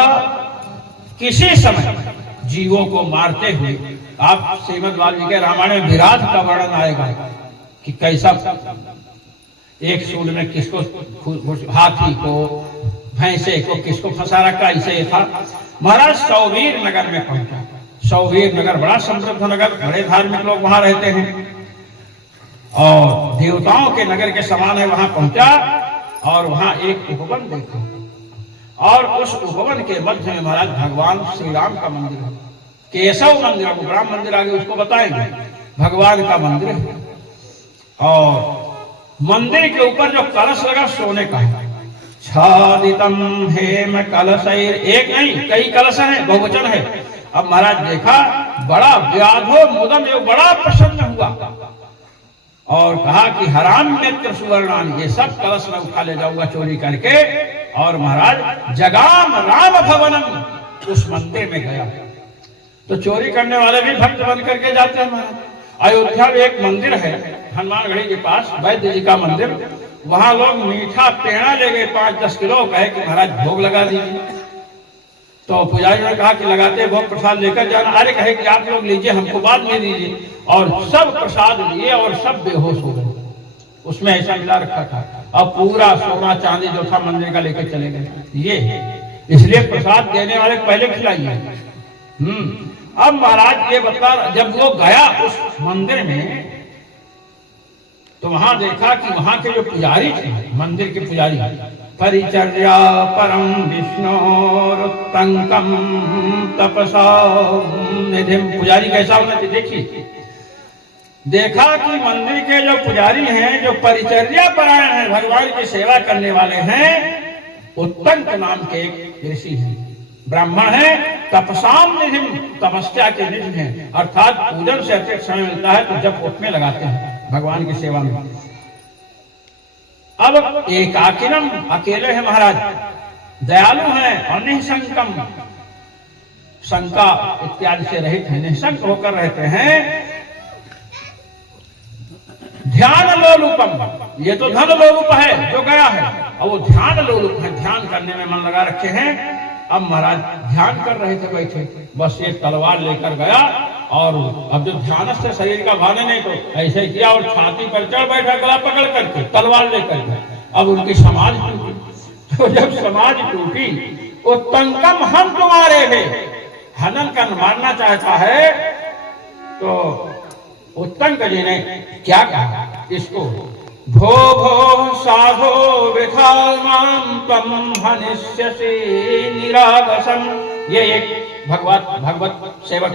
किसी समय जीवों को मारते हुए, आप श्रीमद् वाल्मीकि रामायण में विराट का वर्णन आएगा कि कैसा एक सूल में किसको, हाथी को, भैंसे को, किसको फंसा रखा, ऐसे था। महाराज सौवीर नगर में पहुंचा। सौवीर नगर बड़ा समृद्ध नगर, बड़े धार्मिक लोग वहां रहते हैं और देवताओं के नगर के समान है। वहां पहुंचा और वहां एक उपवन देखो, और उस उपवन के मध्य में महाराज भगवान श्री राम का मंदिर है, केशव मंदिर, वो राम मंदिर आगे उसको बताएंगे, भगवान का मंदिर है। और मंदिर के ऊपर जो कलश लगा सोने का है, छादितम हेम कलश, एक नहीं कई कलश है, बहुवचन है। अब महाराज देखा बड़ा व्याधो मुदम, ये बड़ा प्रसन्न हुआ और कहा कि हराम मित्र सुवर्णान, ये सब कलश में उठा ले जाऊंगा चोरी करके। और महाराज जगाम राम भवनम, उस मंदिर में गया। तो चोरी करने वाले भी भक्त बन करके जाते हैं महाराज। अयोध्या में एक मंदिर है हनुमानगढ़ी के पास, वैद्य जी का मंदिर, वहां लोग मीठा पेड़ा ले गए 5-10 किलो, कहे कि महाराज भोग लगा दीजिए। तो पुजारी ने कहा कि लगाते भोग प्रसाद लेकर जाना। अरे कहे कि आप लोग लीजिए, हमको बाद में दीजिए। और सब प्रसाद लिए और सब बेहोश हो गए। उसमें ऐसा मिला रखा था, अब पूरा सोना चांदी जो था मंदिर का लेकर चले गए। ये इसलिए प्रसाद देने वाले पहले खिलाइए। अब महाराज ये बता, जब वो गया उस मंदिर में तो वहां देखा कि वहां के जो पुजारी थे, मंदिर के पुजारी, परिचर्या परम विष्णोरुत्तंकम तपसा निधिम, पुजारी कैसा होना चाहिए देखिए। देखा कि मंदिर के जो पुजारी हैं, जो परिचर्या परायण हैं, भगवान की सेवा करने वाले हैं, उत्तंक नाम के एक ऋषि हैं, ब्राह्मण है, तपसाम निधिम, तपस्या के निधि हैं, अर्थात पूजन से अतिरिक्त समय मिलता है तो जब उठने लगाते हैं भगवान की सेवा में। अब एकाकिनम, अकेले हैं महाराज, दयालु हैं और निःशंकम, शंका इत्यादि से रहित हैं, निःशंक होकर रहते हैं। ध्यान लोलुपम, ये तो धन लोलुप है जो गया है, और वो ध्यान लोलुप है, ध्यान करने में मन लगा रखे हैं। अब महाराज ध्यान कर रहे थे बैठे, बस ये तलवार लेकर गया और अब जो ध्यान से शरीर का भाने नहीं तो ऐसे किया और छाती पर चढ़ बैठा, गला पकड़ करके तलवार लेकर गया। अब उनकी समाज टूटी। तो जब समाज टूटी, उत्तंकम हम तुम्हारे हैं, हनन का मारना चाहता है। तो उत्तंक जी ने क्या कहा इसको, भो भो साधो विठाल माम तम हनिष्यसि निरागसम। ये एक भगवत सेवक,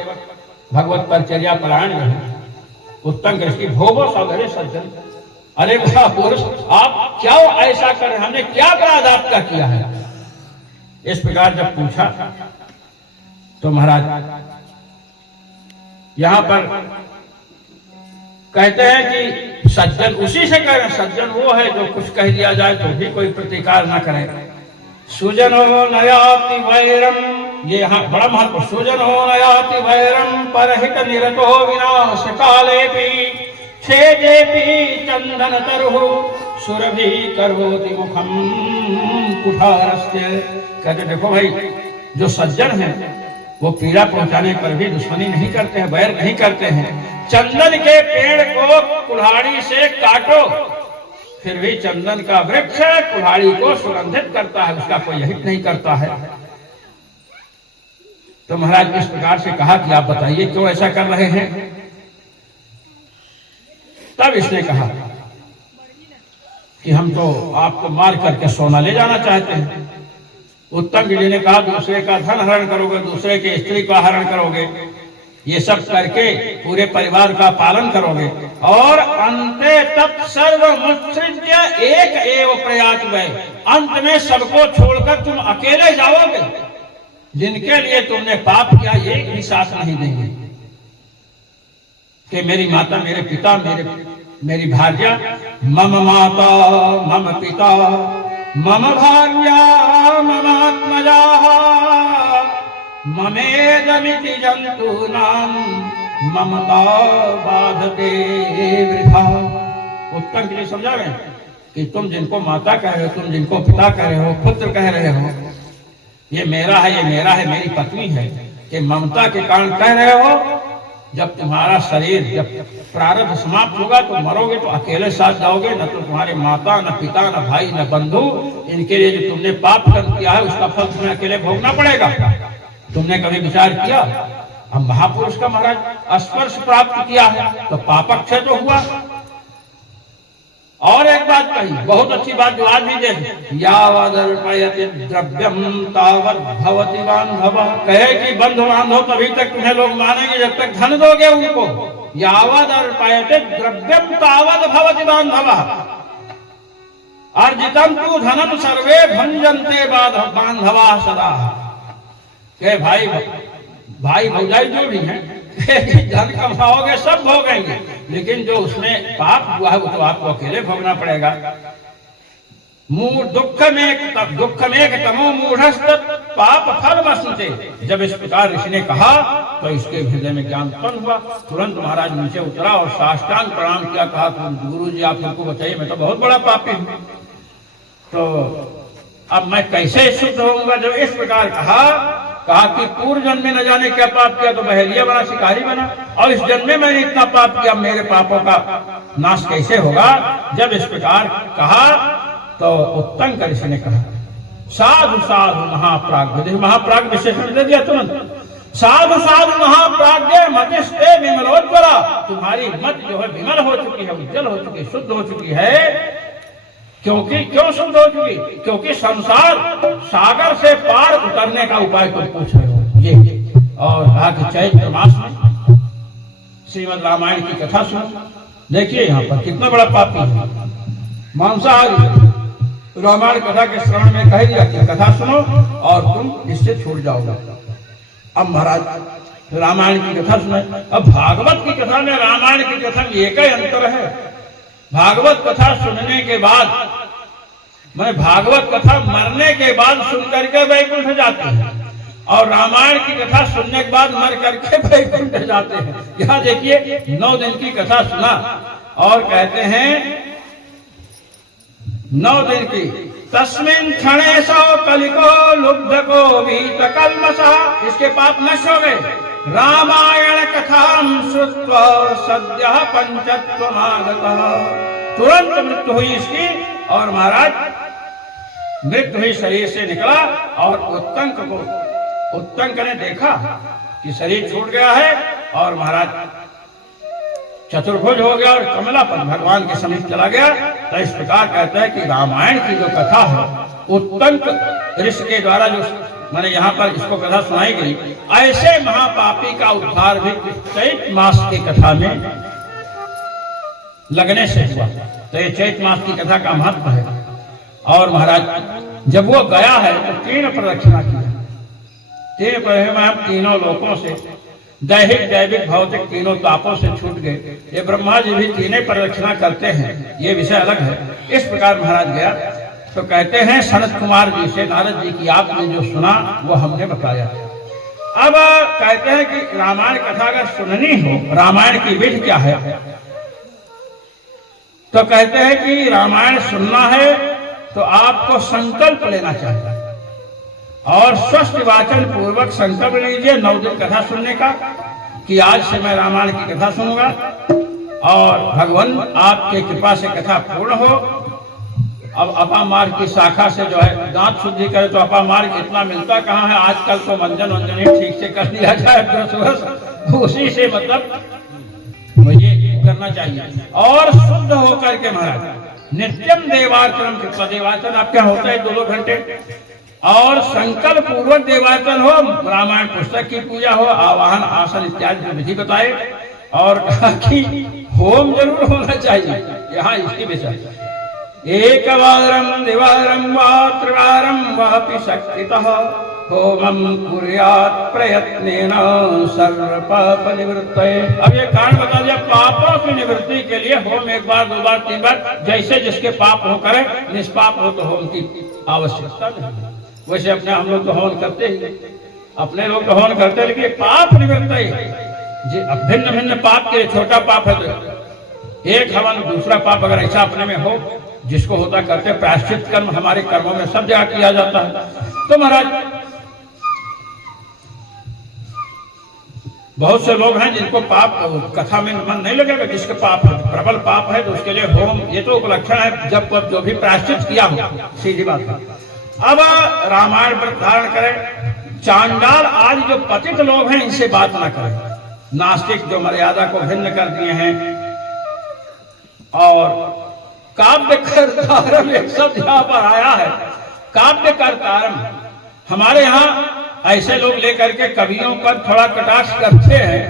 भगवत परिचर्या परायण है उत्तंक ऋषि। भो भो साधो सज्जन, अरे पुरुष आप क्या ऐसा कर, हमने क्या अपराध आपका किया है। इस प्रकार जब पूछा तो महाराज यहां पर कहते हैं कि सज्जन उसी से करें, सज्जन वो है जो कुछ कह दिया जाए तो भी कोई प्रतिकार न करे। सुजनो नयाति वैरम, ये यहाँ बड़ा महत्व, सुजनो नयाति वैरम परहित निरतो विनाश कालेपि छेदेपि चंदन तरहु सुरभि करोति मुखम कुठारस्य। कहते देखो भाई, जो सज्जन है वो पीड़ा पहुंचाने पर भी दुश्मनी नहीं करते हैं, वैर नहीं करते हैं। चंदन के पेड़ को कुल्हाड़ी से काटो, फिर भी चंदन का वृक्ष कुल्हाड़ी को सुगंधित करता है, उसका कोई हित नहीं करता है। तो महाराज इस प्रकार से कहा कि आप बताइए क्यों ऐसा कर रहे हैं। तब इसने कहा कि हम तो आपको मार करके सोना ले जाना चाहते हैं। उत्तम जी ने कहा दूसरे का धन हरण करोगे, दूसरे के स्त्री का हरण करोगे, ये सब करके पूरे परिवार का पालन करोगे, और अंते तत्सर्व मुत्सृज्य एक एव प्रयात वै, अंत में सबको छोड़कर तुम अकेले जाओगे। जिनके लिए तुमने पाप किया एक भी साथ नहीं देंगे कि मेरी माता, मेरे पिता, मेरी भार्या, मम माता मम पिता मम भार्या ममात्मजा ममेदमिति जंतूनां ममता बाधते वृथा। उत्तम के लिए समझा रहे हैं कि तुम जिनको माता कह रहे हो, तुम जिनको पिता कह रहे हो, पुत्र कह रहे हो, ये मेरा है, ये मेरा है, मेरी पत्नी है, ये ममता के कारण कह रहे हो। जब तुम्हारा शरीर, जब प्रारब्ध समाप्त होगा तो मरोगे तो अकेले साथ जाओगे, न तो तुम्हारे माता, न पिता, न भाई, न बंधु। इनके लिए जो तुमने पाप कर्म किया है उसका फल तुम्हें अकेले भोगना पड़ेगा। तुमने कभी विचार किया, अब महापुरुष का महाराज स्पर्श प्राप्त किया है तो पापक्षय तो हुआ, और एक बात कही, बहुत अच्छी बात जो आज भी दे, यावदर्पयति द्रव्यम तावत भवति बांधवः, कहे कि बंधु बांधव तभी तक तुम्हें लोग मानेंगे जब तक धन दोगे उनको। यावदर्पयति द्रव्यम तावत भवति बांधवः अर्जितम तु धनम सर्वे भंजन्ते बांधवा सदा। के भाई भौजाई जो भी हैं धन कमाओगे सब भोगेंगे, लेकिन जो उसमें पाप हुआ है वो तो आपको अकेले भोगना पड़ेगा। दुख में तमो मूढ़स्त पाप फल वसते। जब इस प्रकार ऋषि ने कहा तो इसके हृदय में ज्ञान उत्पन्न हुआ। तुरंत महाराज नीचे उतरा और साष्टांग प्रणाम किया, कहा गुरु जी आप हमको बताइए, मैं तो बहुत बड़ा पापी हूँ, तो अब मैं कैसे शुद्ध होऊंगा। जब इस प्रकार कहा कि पूर्व जन्म में न जाने क्या पाप किया तो बहेलिया बना, शिकारी बना, और इस जन्म में मैंने इतना पाप किया, मेरे पापों का नाश कैसे होगा। जब इस प्रकार कहा तो उत्तंक ऋषि ने कहा, साधु साधु महाप्राज्ञ, महाप्राज्ञ विशेषण दे दिया तुरंत। साधु साधु महाप्राज्ञ मतिस्ते विमलोज्ज्वला, तुम्हारी मत जो है विमल हो चुकी है, उज्जवल हो चुकी, शुद्ध हो चुकी है। क्यों शुद्ध हो चुकी? क्योंकि संसार सागर से पार उतरने का उपाय तुम पूछ रहे हो ये। और कहा कि चैत्र मास में श्रीमद् रामायण की कथा सुनो। देखिए यहाँ पर कितना बड़ा पापी है, मांसाहारी। रामायण कथा के श्रवण में कह दिया कि कथा सुनो और तुम इससे छूट जाओगे। अब महाराज रामायण की कथा सुने। अब भागवत की कथा में रामायण की कथा में एक ही अंतर है। भागवत कथा सुनने के बाद, मैं भागवत कथा मरने के बाद सुन करके वैकुंठ जाते हैं, और रामायण की कथा सुनने के बाद मर करके वैकुंठ जाते हैं। यहाँ देखिए 9 दिन की कथा सुना और कहते हैं 9 दिन की, तस्मिन् क्षणे सौ कलिको लुब्धको वीत कल्मषा, इसके पाप नष्ट हो गए। रामायण कथां श्रुत्वा सद्यः पंचत्वमागतः, तुरंत मृत्यु हुई इसकी, और महाराज मृत्यु हुई, शरीर से निकला। और उत्तंक ने देखा कि शरीर छूट गया है और महाराज चतुर्भुज हो गया और कमलापन भगवान के समीप चला गया। तो इस प्रकार कहता है कि रामायण की जो कथा है उत्तंक ऋषि के द्वारा जो मैंने यहाँ पर इसको कथा सुनाई गई, ऐसे महापापी का उद्धार भी चैत मास की कथा में लगने से हुआ। तो ये चैत मास की कथा का महत्व है। और महाराज जब वो गया है तो 3 प्रदक्षिणा किया। 3 प्रदक्षिणा, हम तीनों लोकों से, दैहिक दैविक भौतिक तीनों तापों से छूट गए। ये ब्रह्मा जी भी 3 प्रदक्षिणा करते हैं, ये विषय अलग है। इस प्रकार महाराज गया तो कहते हैं सनत कुमार जी से, नारद जी की आपने जो सुना वो हमने बताया। अब कहते हैं कि रामायण कथा अगर सुननी हो, रामायण की विधि क्या है, तो कहते हैं कि रामायण सुनना है तो आपको संकल्प लेना चाहिए, और स्वस्थ वाचन पूर्वक संकल्प लीजिए 9 दिन कथा सुनने का, कि आज से मैं रामायण की कथा सुनूंगा, और भगवान आपके कृपा से कथा पूर्ण हो। अब अपामार्ग की शाखा से जो है दांत शुद्धि करे तो अपामार्ग इतना मिलता कहाँ है, आजकल तो मंजन ही ठीक से कर दिया जाए, उसी से मतलब मुझे करना चाहिए। और शुद्ध होकर के महाराज नित्यम देवाचरण, कितना देवाचरण आपके होता है 2-2 घंटे, और संकल्प पूर्वक देवाचरण हो, रामायण पुस्तक की पूजा हो, आवाहन आसन इत्यादि विधि बताए। और कहा कि होम जरूर होना चाहिए। यहाँ इसकी विषय एकवारं द्विवारं वा त्रिवारं वापि शक्तितः होमं कुर्यात् प्रयत्नेन सर्वपाप निवृत्तये। अब ये कारण बता दिया, पापों की निवृत्ति के लिए होम 1 बार 2 बार 3 बार, जैसे जिसके पाप हो करे, निष्पाप हो तो होम की आवश्यकता नहीं। वैसे अपने हम लोग तो हवन करते ही, अपने लोग तो हवन करते, लेकिन पाप निवृत्तये भिन्न भिन्न पाप के, छोटा पाप है तो एक हवन, दूसरा पाप अगर ऐसा अपने में हो जिसको होता करते, प्रायश्चित कर्म हमारे कर्मों में सब जगह किया जाता है। तो महाराज बहुत से लोग हैं जिनको पाप कथा में मन नहीं लगेगा, जिसके पाप है, प्रबल पाप है, तो उसके लिए होम ये तो उपलक्षण है, जब जो भी प्रायश्चित किया हो, सीधी बात है। अब रामायण पर धारण करें। चांडाल आज जो पतित लोग हैं इनसे बात ना करें, नास्तिक जो मर्यादा को भिन्न कर दिए हैं और काव्य कर्तारम एक शब्द यहाँ पर आया है। काव्य कर्तारम, हमारे यहाँ ऐसे लोग लेकर के कवियों पर थोड़ा कटाक्ष करते हैं।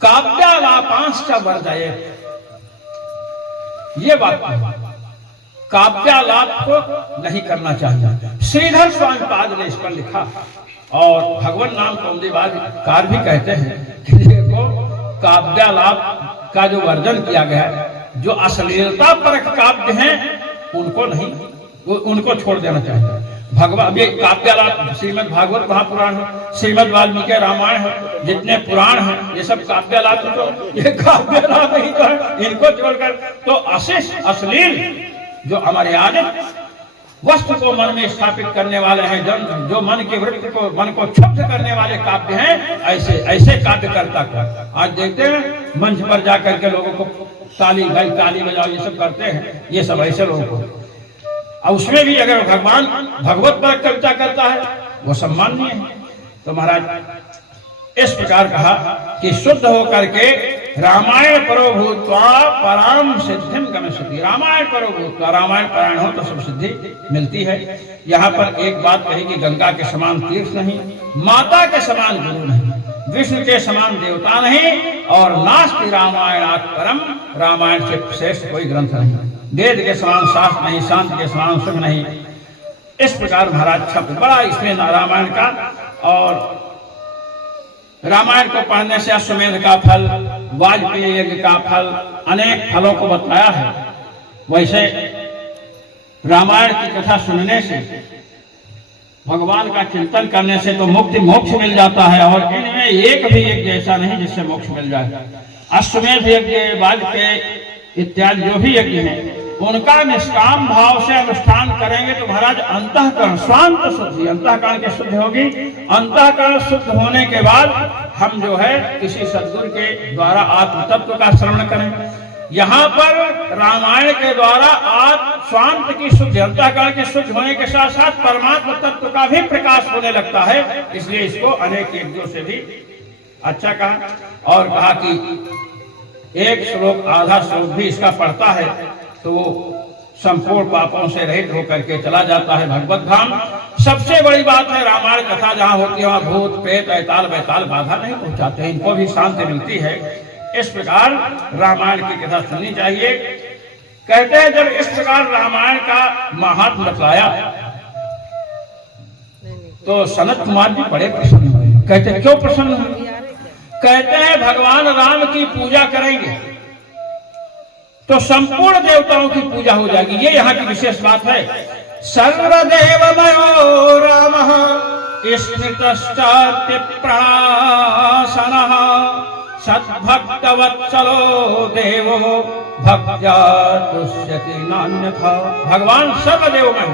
काव्यालापांश्च वर्जयेत्, ये बात काव्यालाप को नहीं करना चाहिए। श्रीधर स्वामी पाद ने इस पर लिखा, और भगवान नाम कौमुदीकार भी कहते हैं कि देखो काव्यालाप का जो वर्जन किया गया है, जो अश्लीलता परक काव्य हैं उनको नहीं, उनको छोड़ देना चाहिए। भगवान ये काव्यालाप श्रीमद् भागवत महापुराण है, श्रीमद् वाल्मीकि रामायण है, जितने पुराण हैं ये सब काव्यालाप, तो ये काव्यालाप ही तो है, इनको छोड़कर तो अश्लील जो अमर्यादित वस्तु को मन में स्थापित करने वाले हैं, जो मन की वृत्ति को, मन को क्षुब्ध करने वाले काव्य हैं, ऐसे काव्यकर्ता को आज देखते हैं मंच पर जाकर के लोगों को ताली बजाओ ये सब करते हैं, ये सब ऐसे लोगों को। और उसमें भी अगर भगवान भगवत पर कविता करता है वो सम्माननीय है। तो महाराज इस प्रकार कहा कि शुद्ध होकर के रामायण परो भूत्वा पराम सिद्धिम गमिष्यति, रामायण परो भूत्वा, रामायण पारायण हो तो सब सिद्धि मिलती है। यहाँ पर एक बात कही कि गंगा के समान तीर्थ नहीं, माता के समान गुरु नहीं, विष्णु के समान देवता नहीं, और नास्ति रामायणात् परम, रामायण से श्रेष्ठ कोई ग्रंथ नहीं, वेद के समान शास्त्र नहीं, शांति के समान सुख नहीं। इस प्रकार महाराज छप बड़ा इसमें रामायण का, और रामायण को पढ़ने से अश्वमेध का फल, वाजपेयी यज्ञ का फल, अनेक फलों को बताया है। वैसे रामायण की कथा सुनने से, भगवान का चिंतन करने से तो मुक्ति मोक्ष मिल जाता है, और इनमें एक भी यज्ञ ऐसा नहीं जिससे मोक्ष मिल जाए। अश्वमेध यज्ञ, वाजपेयी इत्यादि जो भी यज्ञ हैं उनका निष्काम भाव से अनुष्ठान करेंगे तो महाराज अंतःकरण स्वांत शुद्धि, अंतःकरण की शुद्धि होगी। अंतःकरण शुद्ध होने के बाद हम जो है किसी सद्गुरु के द्वारा आत्म तत्व का श्रवण करें। यहाँ पर रामायण के द्वारा आत्म स्वांत की शुद्धि, अंतःकरण की शुद्ध होने के साथ साथ परमात्मा तत्व का भी प्रकाश होने लगता है। इसलिए इसको अनेक यज्ञों से भी अच्छा कहा, और कहा कि एक श्लोक, आधा श्लोक भी इसका पढ़ता है तो वो संपूर्ण पापों से रहित होकर के चला जाता है भगवत धाम। सबसे बड़ी बात है रामायण कथा जहाँ होती है वहाँ भूत प्रेत ऐताल बैताल बाधा नहीं पहुंचाते हैं, इनको भी शांति मिलती है। इस प्रकार रामायण की कथा सुननी चाहिए। कहते हैं जब इस प्रकार रामायण का महात्म बतलाया तो सनत कुमार जी बड़े प्रसन्न हुए। कहते हैं क्यों प्रसन्न हुए? कहते हैं भगवान राम की पूजा करेंगे तो संपूर्ण देवताओं की पूजा हो जाएगी। ये यहाँ की विशेष बात है। सर्वदेवमयो रामः स्मृतश्चात्य प्रणासनः सद्भक्तवत्सलो देवो भक्त्या तुष्यति नान्यथा। भगवान सर्वदेवमय,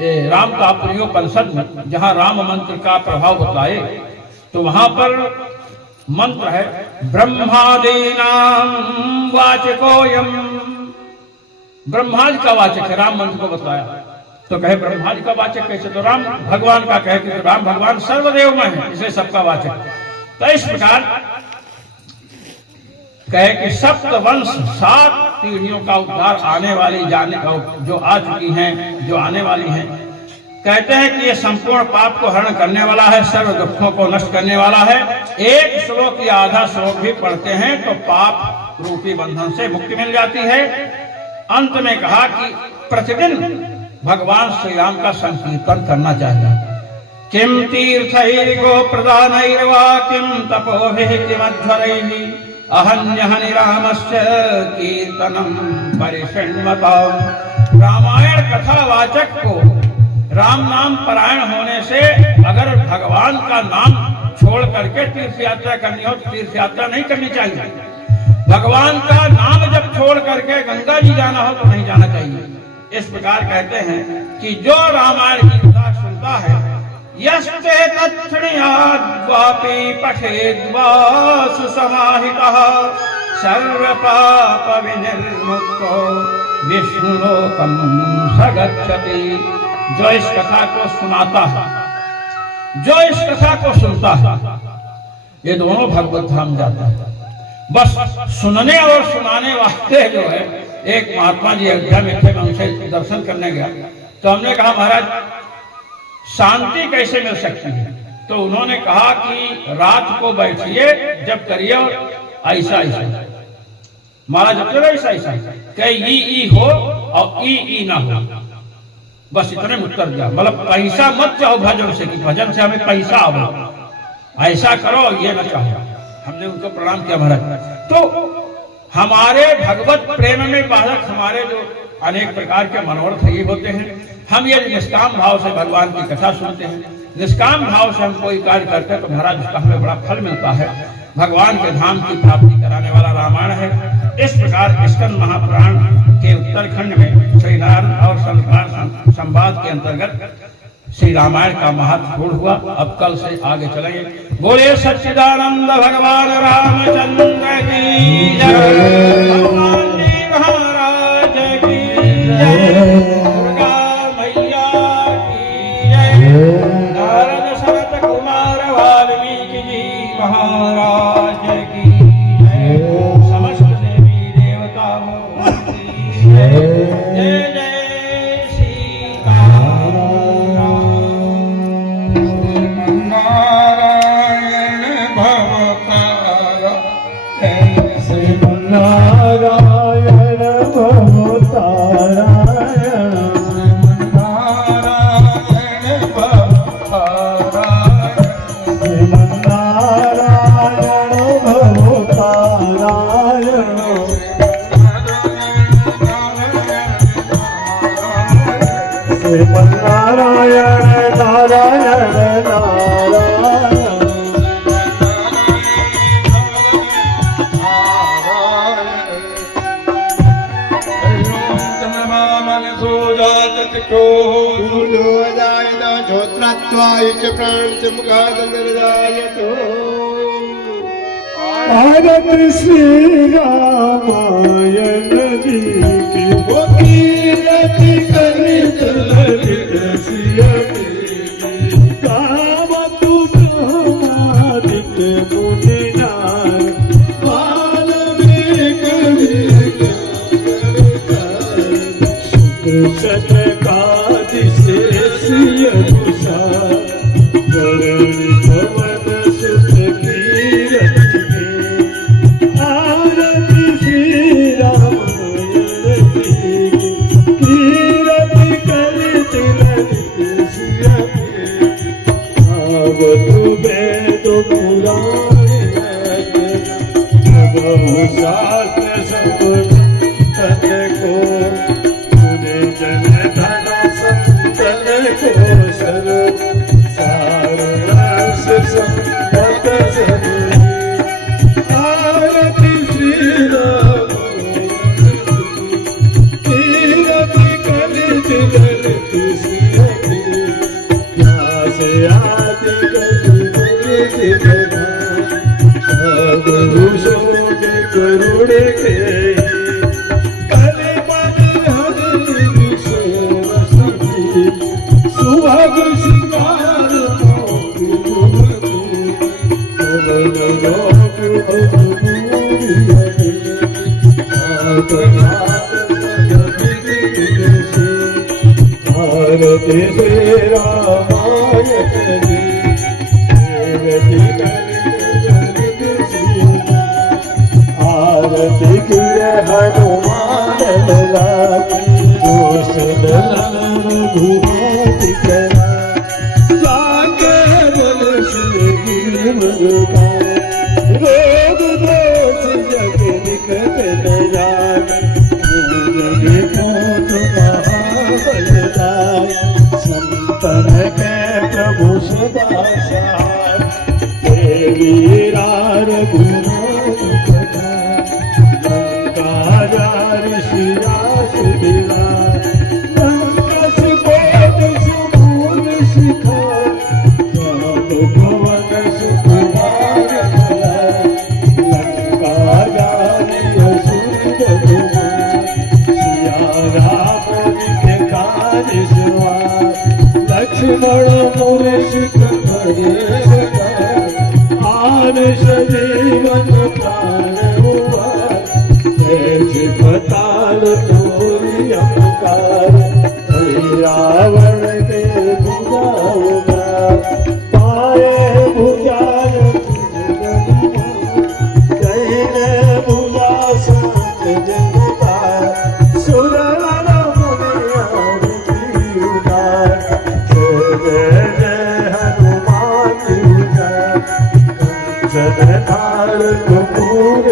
ये राम का प्रियोपनिषद में जहाँ राम मंत्र का प्रभाव बताए तो वहां पर मंत्र है ब्रह्मादीनां वाचकोयम। ब्रह्मा जी का वाचक है, राम मंत्र को बताया तो कहे ब्रह्मा जी का वाचक कैसे? तो राम भगवान का कहे कि राम भगवान सर्वदेवमय है, इसलिए सबका वाचक। तो इस प्रकार कहे कि सप्तवंश 7 पीढ़ियों का उद्धार आने वाली जो आ चुकी हैं, जो आने वाली हैं। कहते हैं कि ये संपूर्ण पाप को हरण करने वाला है, सर्व दुखों को नष्ट करने वाला है। एक श्लोक या आधा श्लोक भी पढ़ते हैं तो पाप रूपी बंधन से मुक्ति मिल जाती है। अंत में कहा कि प्रतिदिन भगवान श्री राम का संकीर्तन करना चाहिए। किम तीर्थैर्गो प्रदानैर्वा किम तपोभिः किमध्वरैः अहन्यहनि रामस्य कीर्तनम परिषण्मताम्। रामायण कथा वाचक को राम नाम परायण होने से अगर भगवान का नाम छोड़ करके तीर्थ यात्रा करनी हो तो तीर्थ यात्रा नहीं करनी चाहिए। भगवान का नाम जब छोड़ करके गंगा जी जाना हो तो नहीं जाना चाहिए। इस प्रकार कहते हैं कि जो रामायण की कथा सुनता है यस्ते तत्क्षणयाद्वापि पठेद्वा सुसमाहितः सर्व पाप विनिर्मुक्तो विष्णुलोकं सगच्छति। जो इस कथा को सुनाता है, जो इस कथा को सुनता है, ये दोनों भगवत धाम जाता है। बस सुनने और सुनाने वाले जो है, एक महात्मा जी अयोध्या में थे, मैं उनसे दर्शन करने गया तो हमने कहा महाराज शांति कैसे मिल सकती है? तो उन्होंने कहा कि रात को बैठिए, जब करिए ऐसा ऐसा, महाराज जब ऐसा ऐसा कहीं ई हो और ई ना हो, बस इतने में उत्तर दिया। मतलब पैसा मत चाहो भजन से, कि भजन से हमें पैसा आओ, ऐसा करो ये न चाहो। हमने उनको प्रणाम किया महाराज। तो हमारे भगवत प्रेम में बाधक हमारे जो अनेक प्रकार के मनोरथ ये होते हैं, हम ये निष्काम भाव से भगवान की कथा सुनते हैं, निष्काम भाव से हम कोई कार्य करते हैं तो महाराज उसका हमें बड़ा फल मिलता है। भगवान के धाम की प्राप्ति कराने वाला रामायण है। इस प्रकार स्कंद महापुराण के उत्तरखंड में श्री नारायण और संस्कार संवाद के अंतर्गत श्री रामायण का महत्वपूर्ण हुआ। अब कल से आगे चलेंगे। बोले सच्चिदानंद भगवान रामचंद्र की जय, भगवान जी महाराज की जय, दुर्गा मैया की जय, नारद शरत कुमार वाल्मीकि जी महाराज की जय, समस्त देवी देवताओं की जय। जय जय श्री राम। नारायण भवतारायण, नारायण भवतारायण, नारायण भवतारायण, नारायण नारायण नारायण। आरती श्री रामायण जी की कीरति करित ललित सिया की, गावतु ब्रह्मादित्य मुनि नार, वाल्मीकि शुक्र शेषिय तुषार, वरुण पवन सुत कीरति के, आरती श्री रामायण जी की, कीरति करित ललित सिया के, आवतु वेद पुराण बहु शास्त्र सब को, मुनि जन धन संतन को सर, सार रस संपत सभी, आरती श्री राम कीरति कलित ललित सिया की, व्यास आदि कवि प्रधान, पुरुषों के करुण के, सुहाग श्रृंगार भारती श्री रामायण जी, आरती की हनुमान लला की, दोष दलन रघुपति करा, जाके बल श्री गिरमुगा, रोग दोष जग निकट न जान, जग पोत महाबलदाय, संतन के प्रभु सदा सार, देवी रार गुणों कथा, लंका जार सिया सुदिला, लंकस कोट सुबोध शिखा, राम भवन सुकुमार भला, लंका जार असुर बधुमान, सिया राम के काज सवार, लक्ष्मण मूषिक धरे सवार, आन सजीवन प्राण लंकार रावण के भुजाओं पाए भुजाल कहने भुजा संत जनता सुर मुनियार की उदार जय जय हनुमान जनधार कपूर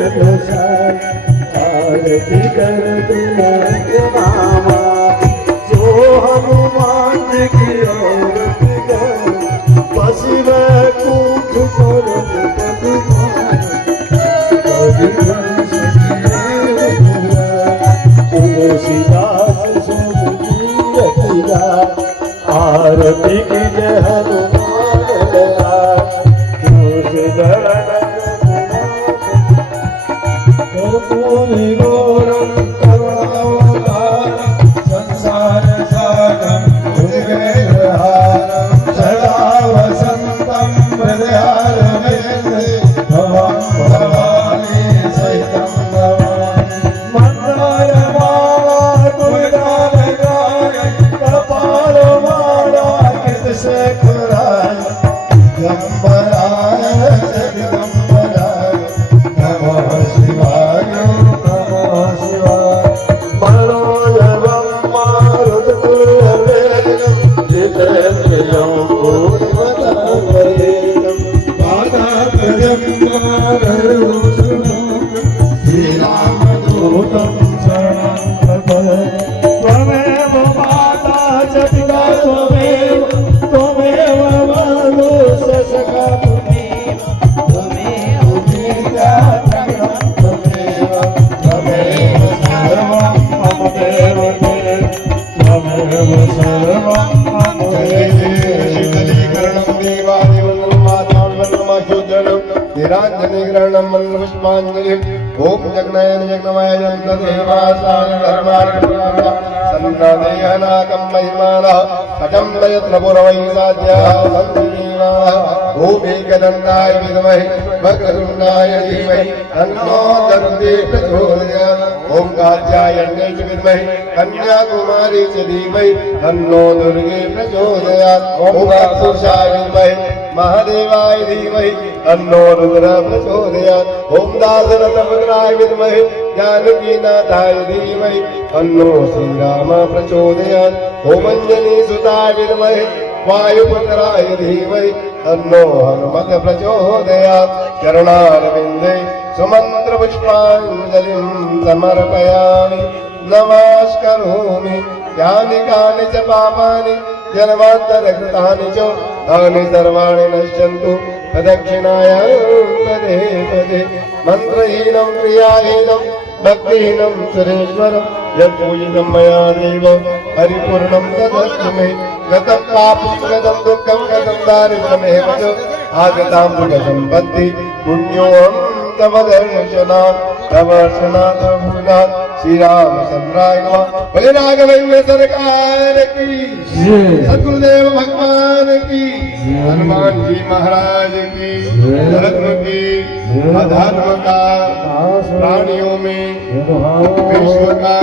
आरती कर नामा जो हनुमान की औरत पशिव कूठ पर तुलसीदास आरती की जय हनुमान कर्पूरी घोरम करुणावतारम संसार सागरम भुजगेन्द्रहारम सदा वसंतम हृदयारविंदे भवं भवानी सहितं भवानि मंदारमाला तुलसीदाय कपालमाला कृतशेखराय दिगंबराय जगदम्बराय नमः शिवाय नमः शिवाय मनोजवं मारुततुल्यवेगं जितेन्द्रियं पूर्णमदं वातात्मजं श्रीरामदूतं शरणं प्रपद्ये त्वमेव माता च पिता त्वमेव मानुष सखा त्वमेव विद्या त्वमेव सर्वं मम देव त्वमेव सर्वं मम शीतलीकरणं देवादिवन्दनं मातावन्दनमाशोदनं निराञ्जनीकरणं मन्दपुष्पाञ्जलिम् ॐ जगनयन जगनमय जन्तदेवासाय धर्मार्गणाः सन्नादेयनाकं महिमानः कथं यत्र पुरवै साध्याः सन्देवाः भूमेकदन्ताय विद्महे वक्रतुण्डाय धीमहि तन्नो दन्ते प्रचोदयात् ॐ कात्यायन्यै च विद्महे कन्याकुमारी च धीमहि तन्नो दुर्गे प्रचोदयात् ॐ तत्पुरुषाय विद्महे महादेवाय धीमहि तन्नो रुद्र प्रचोदयात् ॐ दासरथपुत्राय विद्महे जानकीनाथाय धीमहि तन्नो श्रीराम प्रचोदयात् ॐ अञ्जनीसुताय विद्महे वायुपुत्राय धीमहि तन्नो हनुमत प्रचोदयात् चरणारविन्दे सुमन्त्रपुष्पाञ्जलिं समर्पयामि नमस्करोमि यानि कानि च पापानि जन्मान्तरकृतानि च तानि सर्वाणि नश्यन्तु प्रदक्षिणायां पदे पदे मन्त्रहीनं क्रियाहीनं भक्तिहीनं सुरेश्वरं यत्पूजितं मया देव परिपूर्णं तदस्तु मे गतं पापं गतं दुःखं गतं दारिद्र्यमेव च आगतां सुखसम्पत्ति पुण्योऽहं तव दर्शनात् तव सनातनभूतात् श्रीरामचन्द्राय नमः। बोले राघवेंद्र सरकार की, सद्गुरुदेव भगवान की, हनुमान जी महाराज की, धर्म की, अधर्म का, प्राणियों में विश्व का,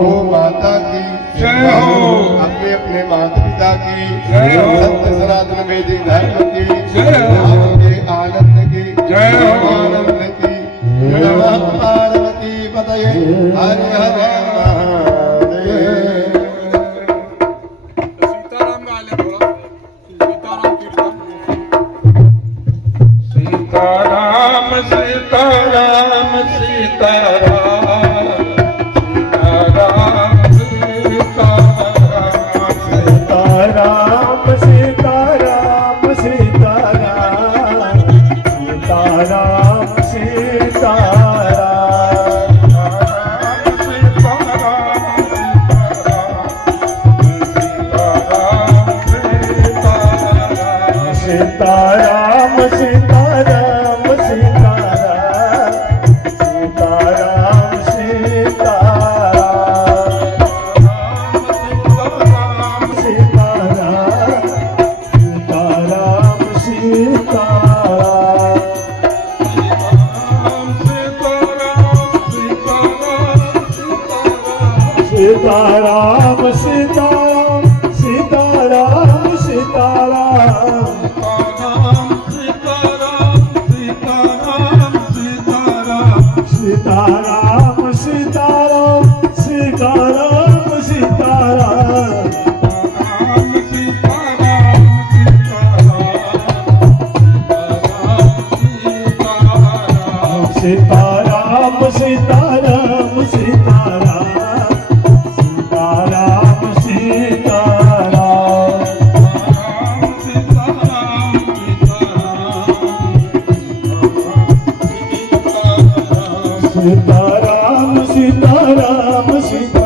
गो माता की जय हो, अपने अपने माता पिता की जय हो, सत्य सनातन वैदिक धर्म की जय हो, आपके आनंद की जय हो, आनंद की जय हो, पार्वती पतये हर हर महादेव। सीताराम गाले बोला, सीताराम कीर्तन। सीताराम सीताराम सीताराम सीताराम सीताराम सीताराम सीताराम सीताराम सीताराम सीताराम सीताराम सीताराम सीताराम सीताराम सीताराम सीताराम सीताराम सीताराम सीताराम सीताराम सीताराम सीताराम सीताराम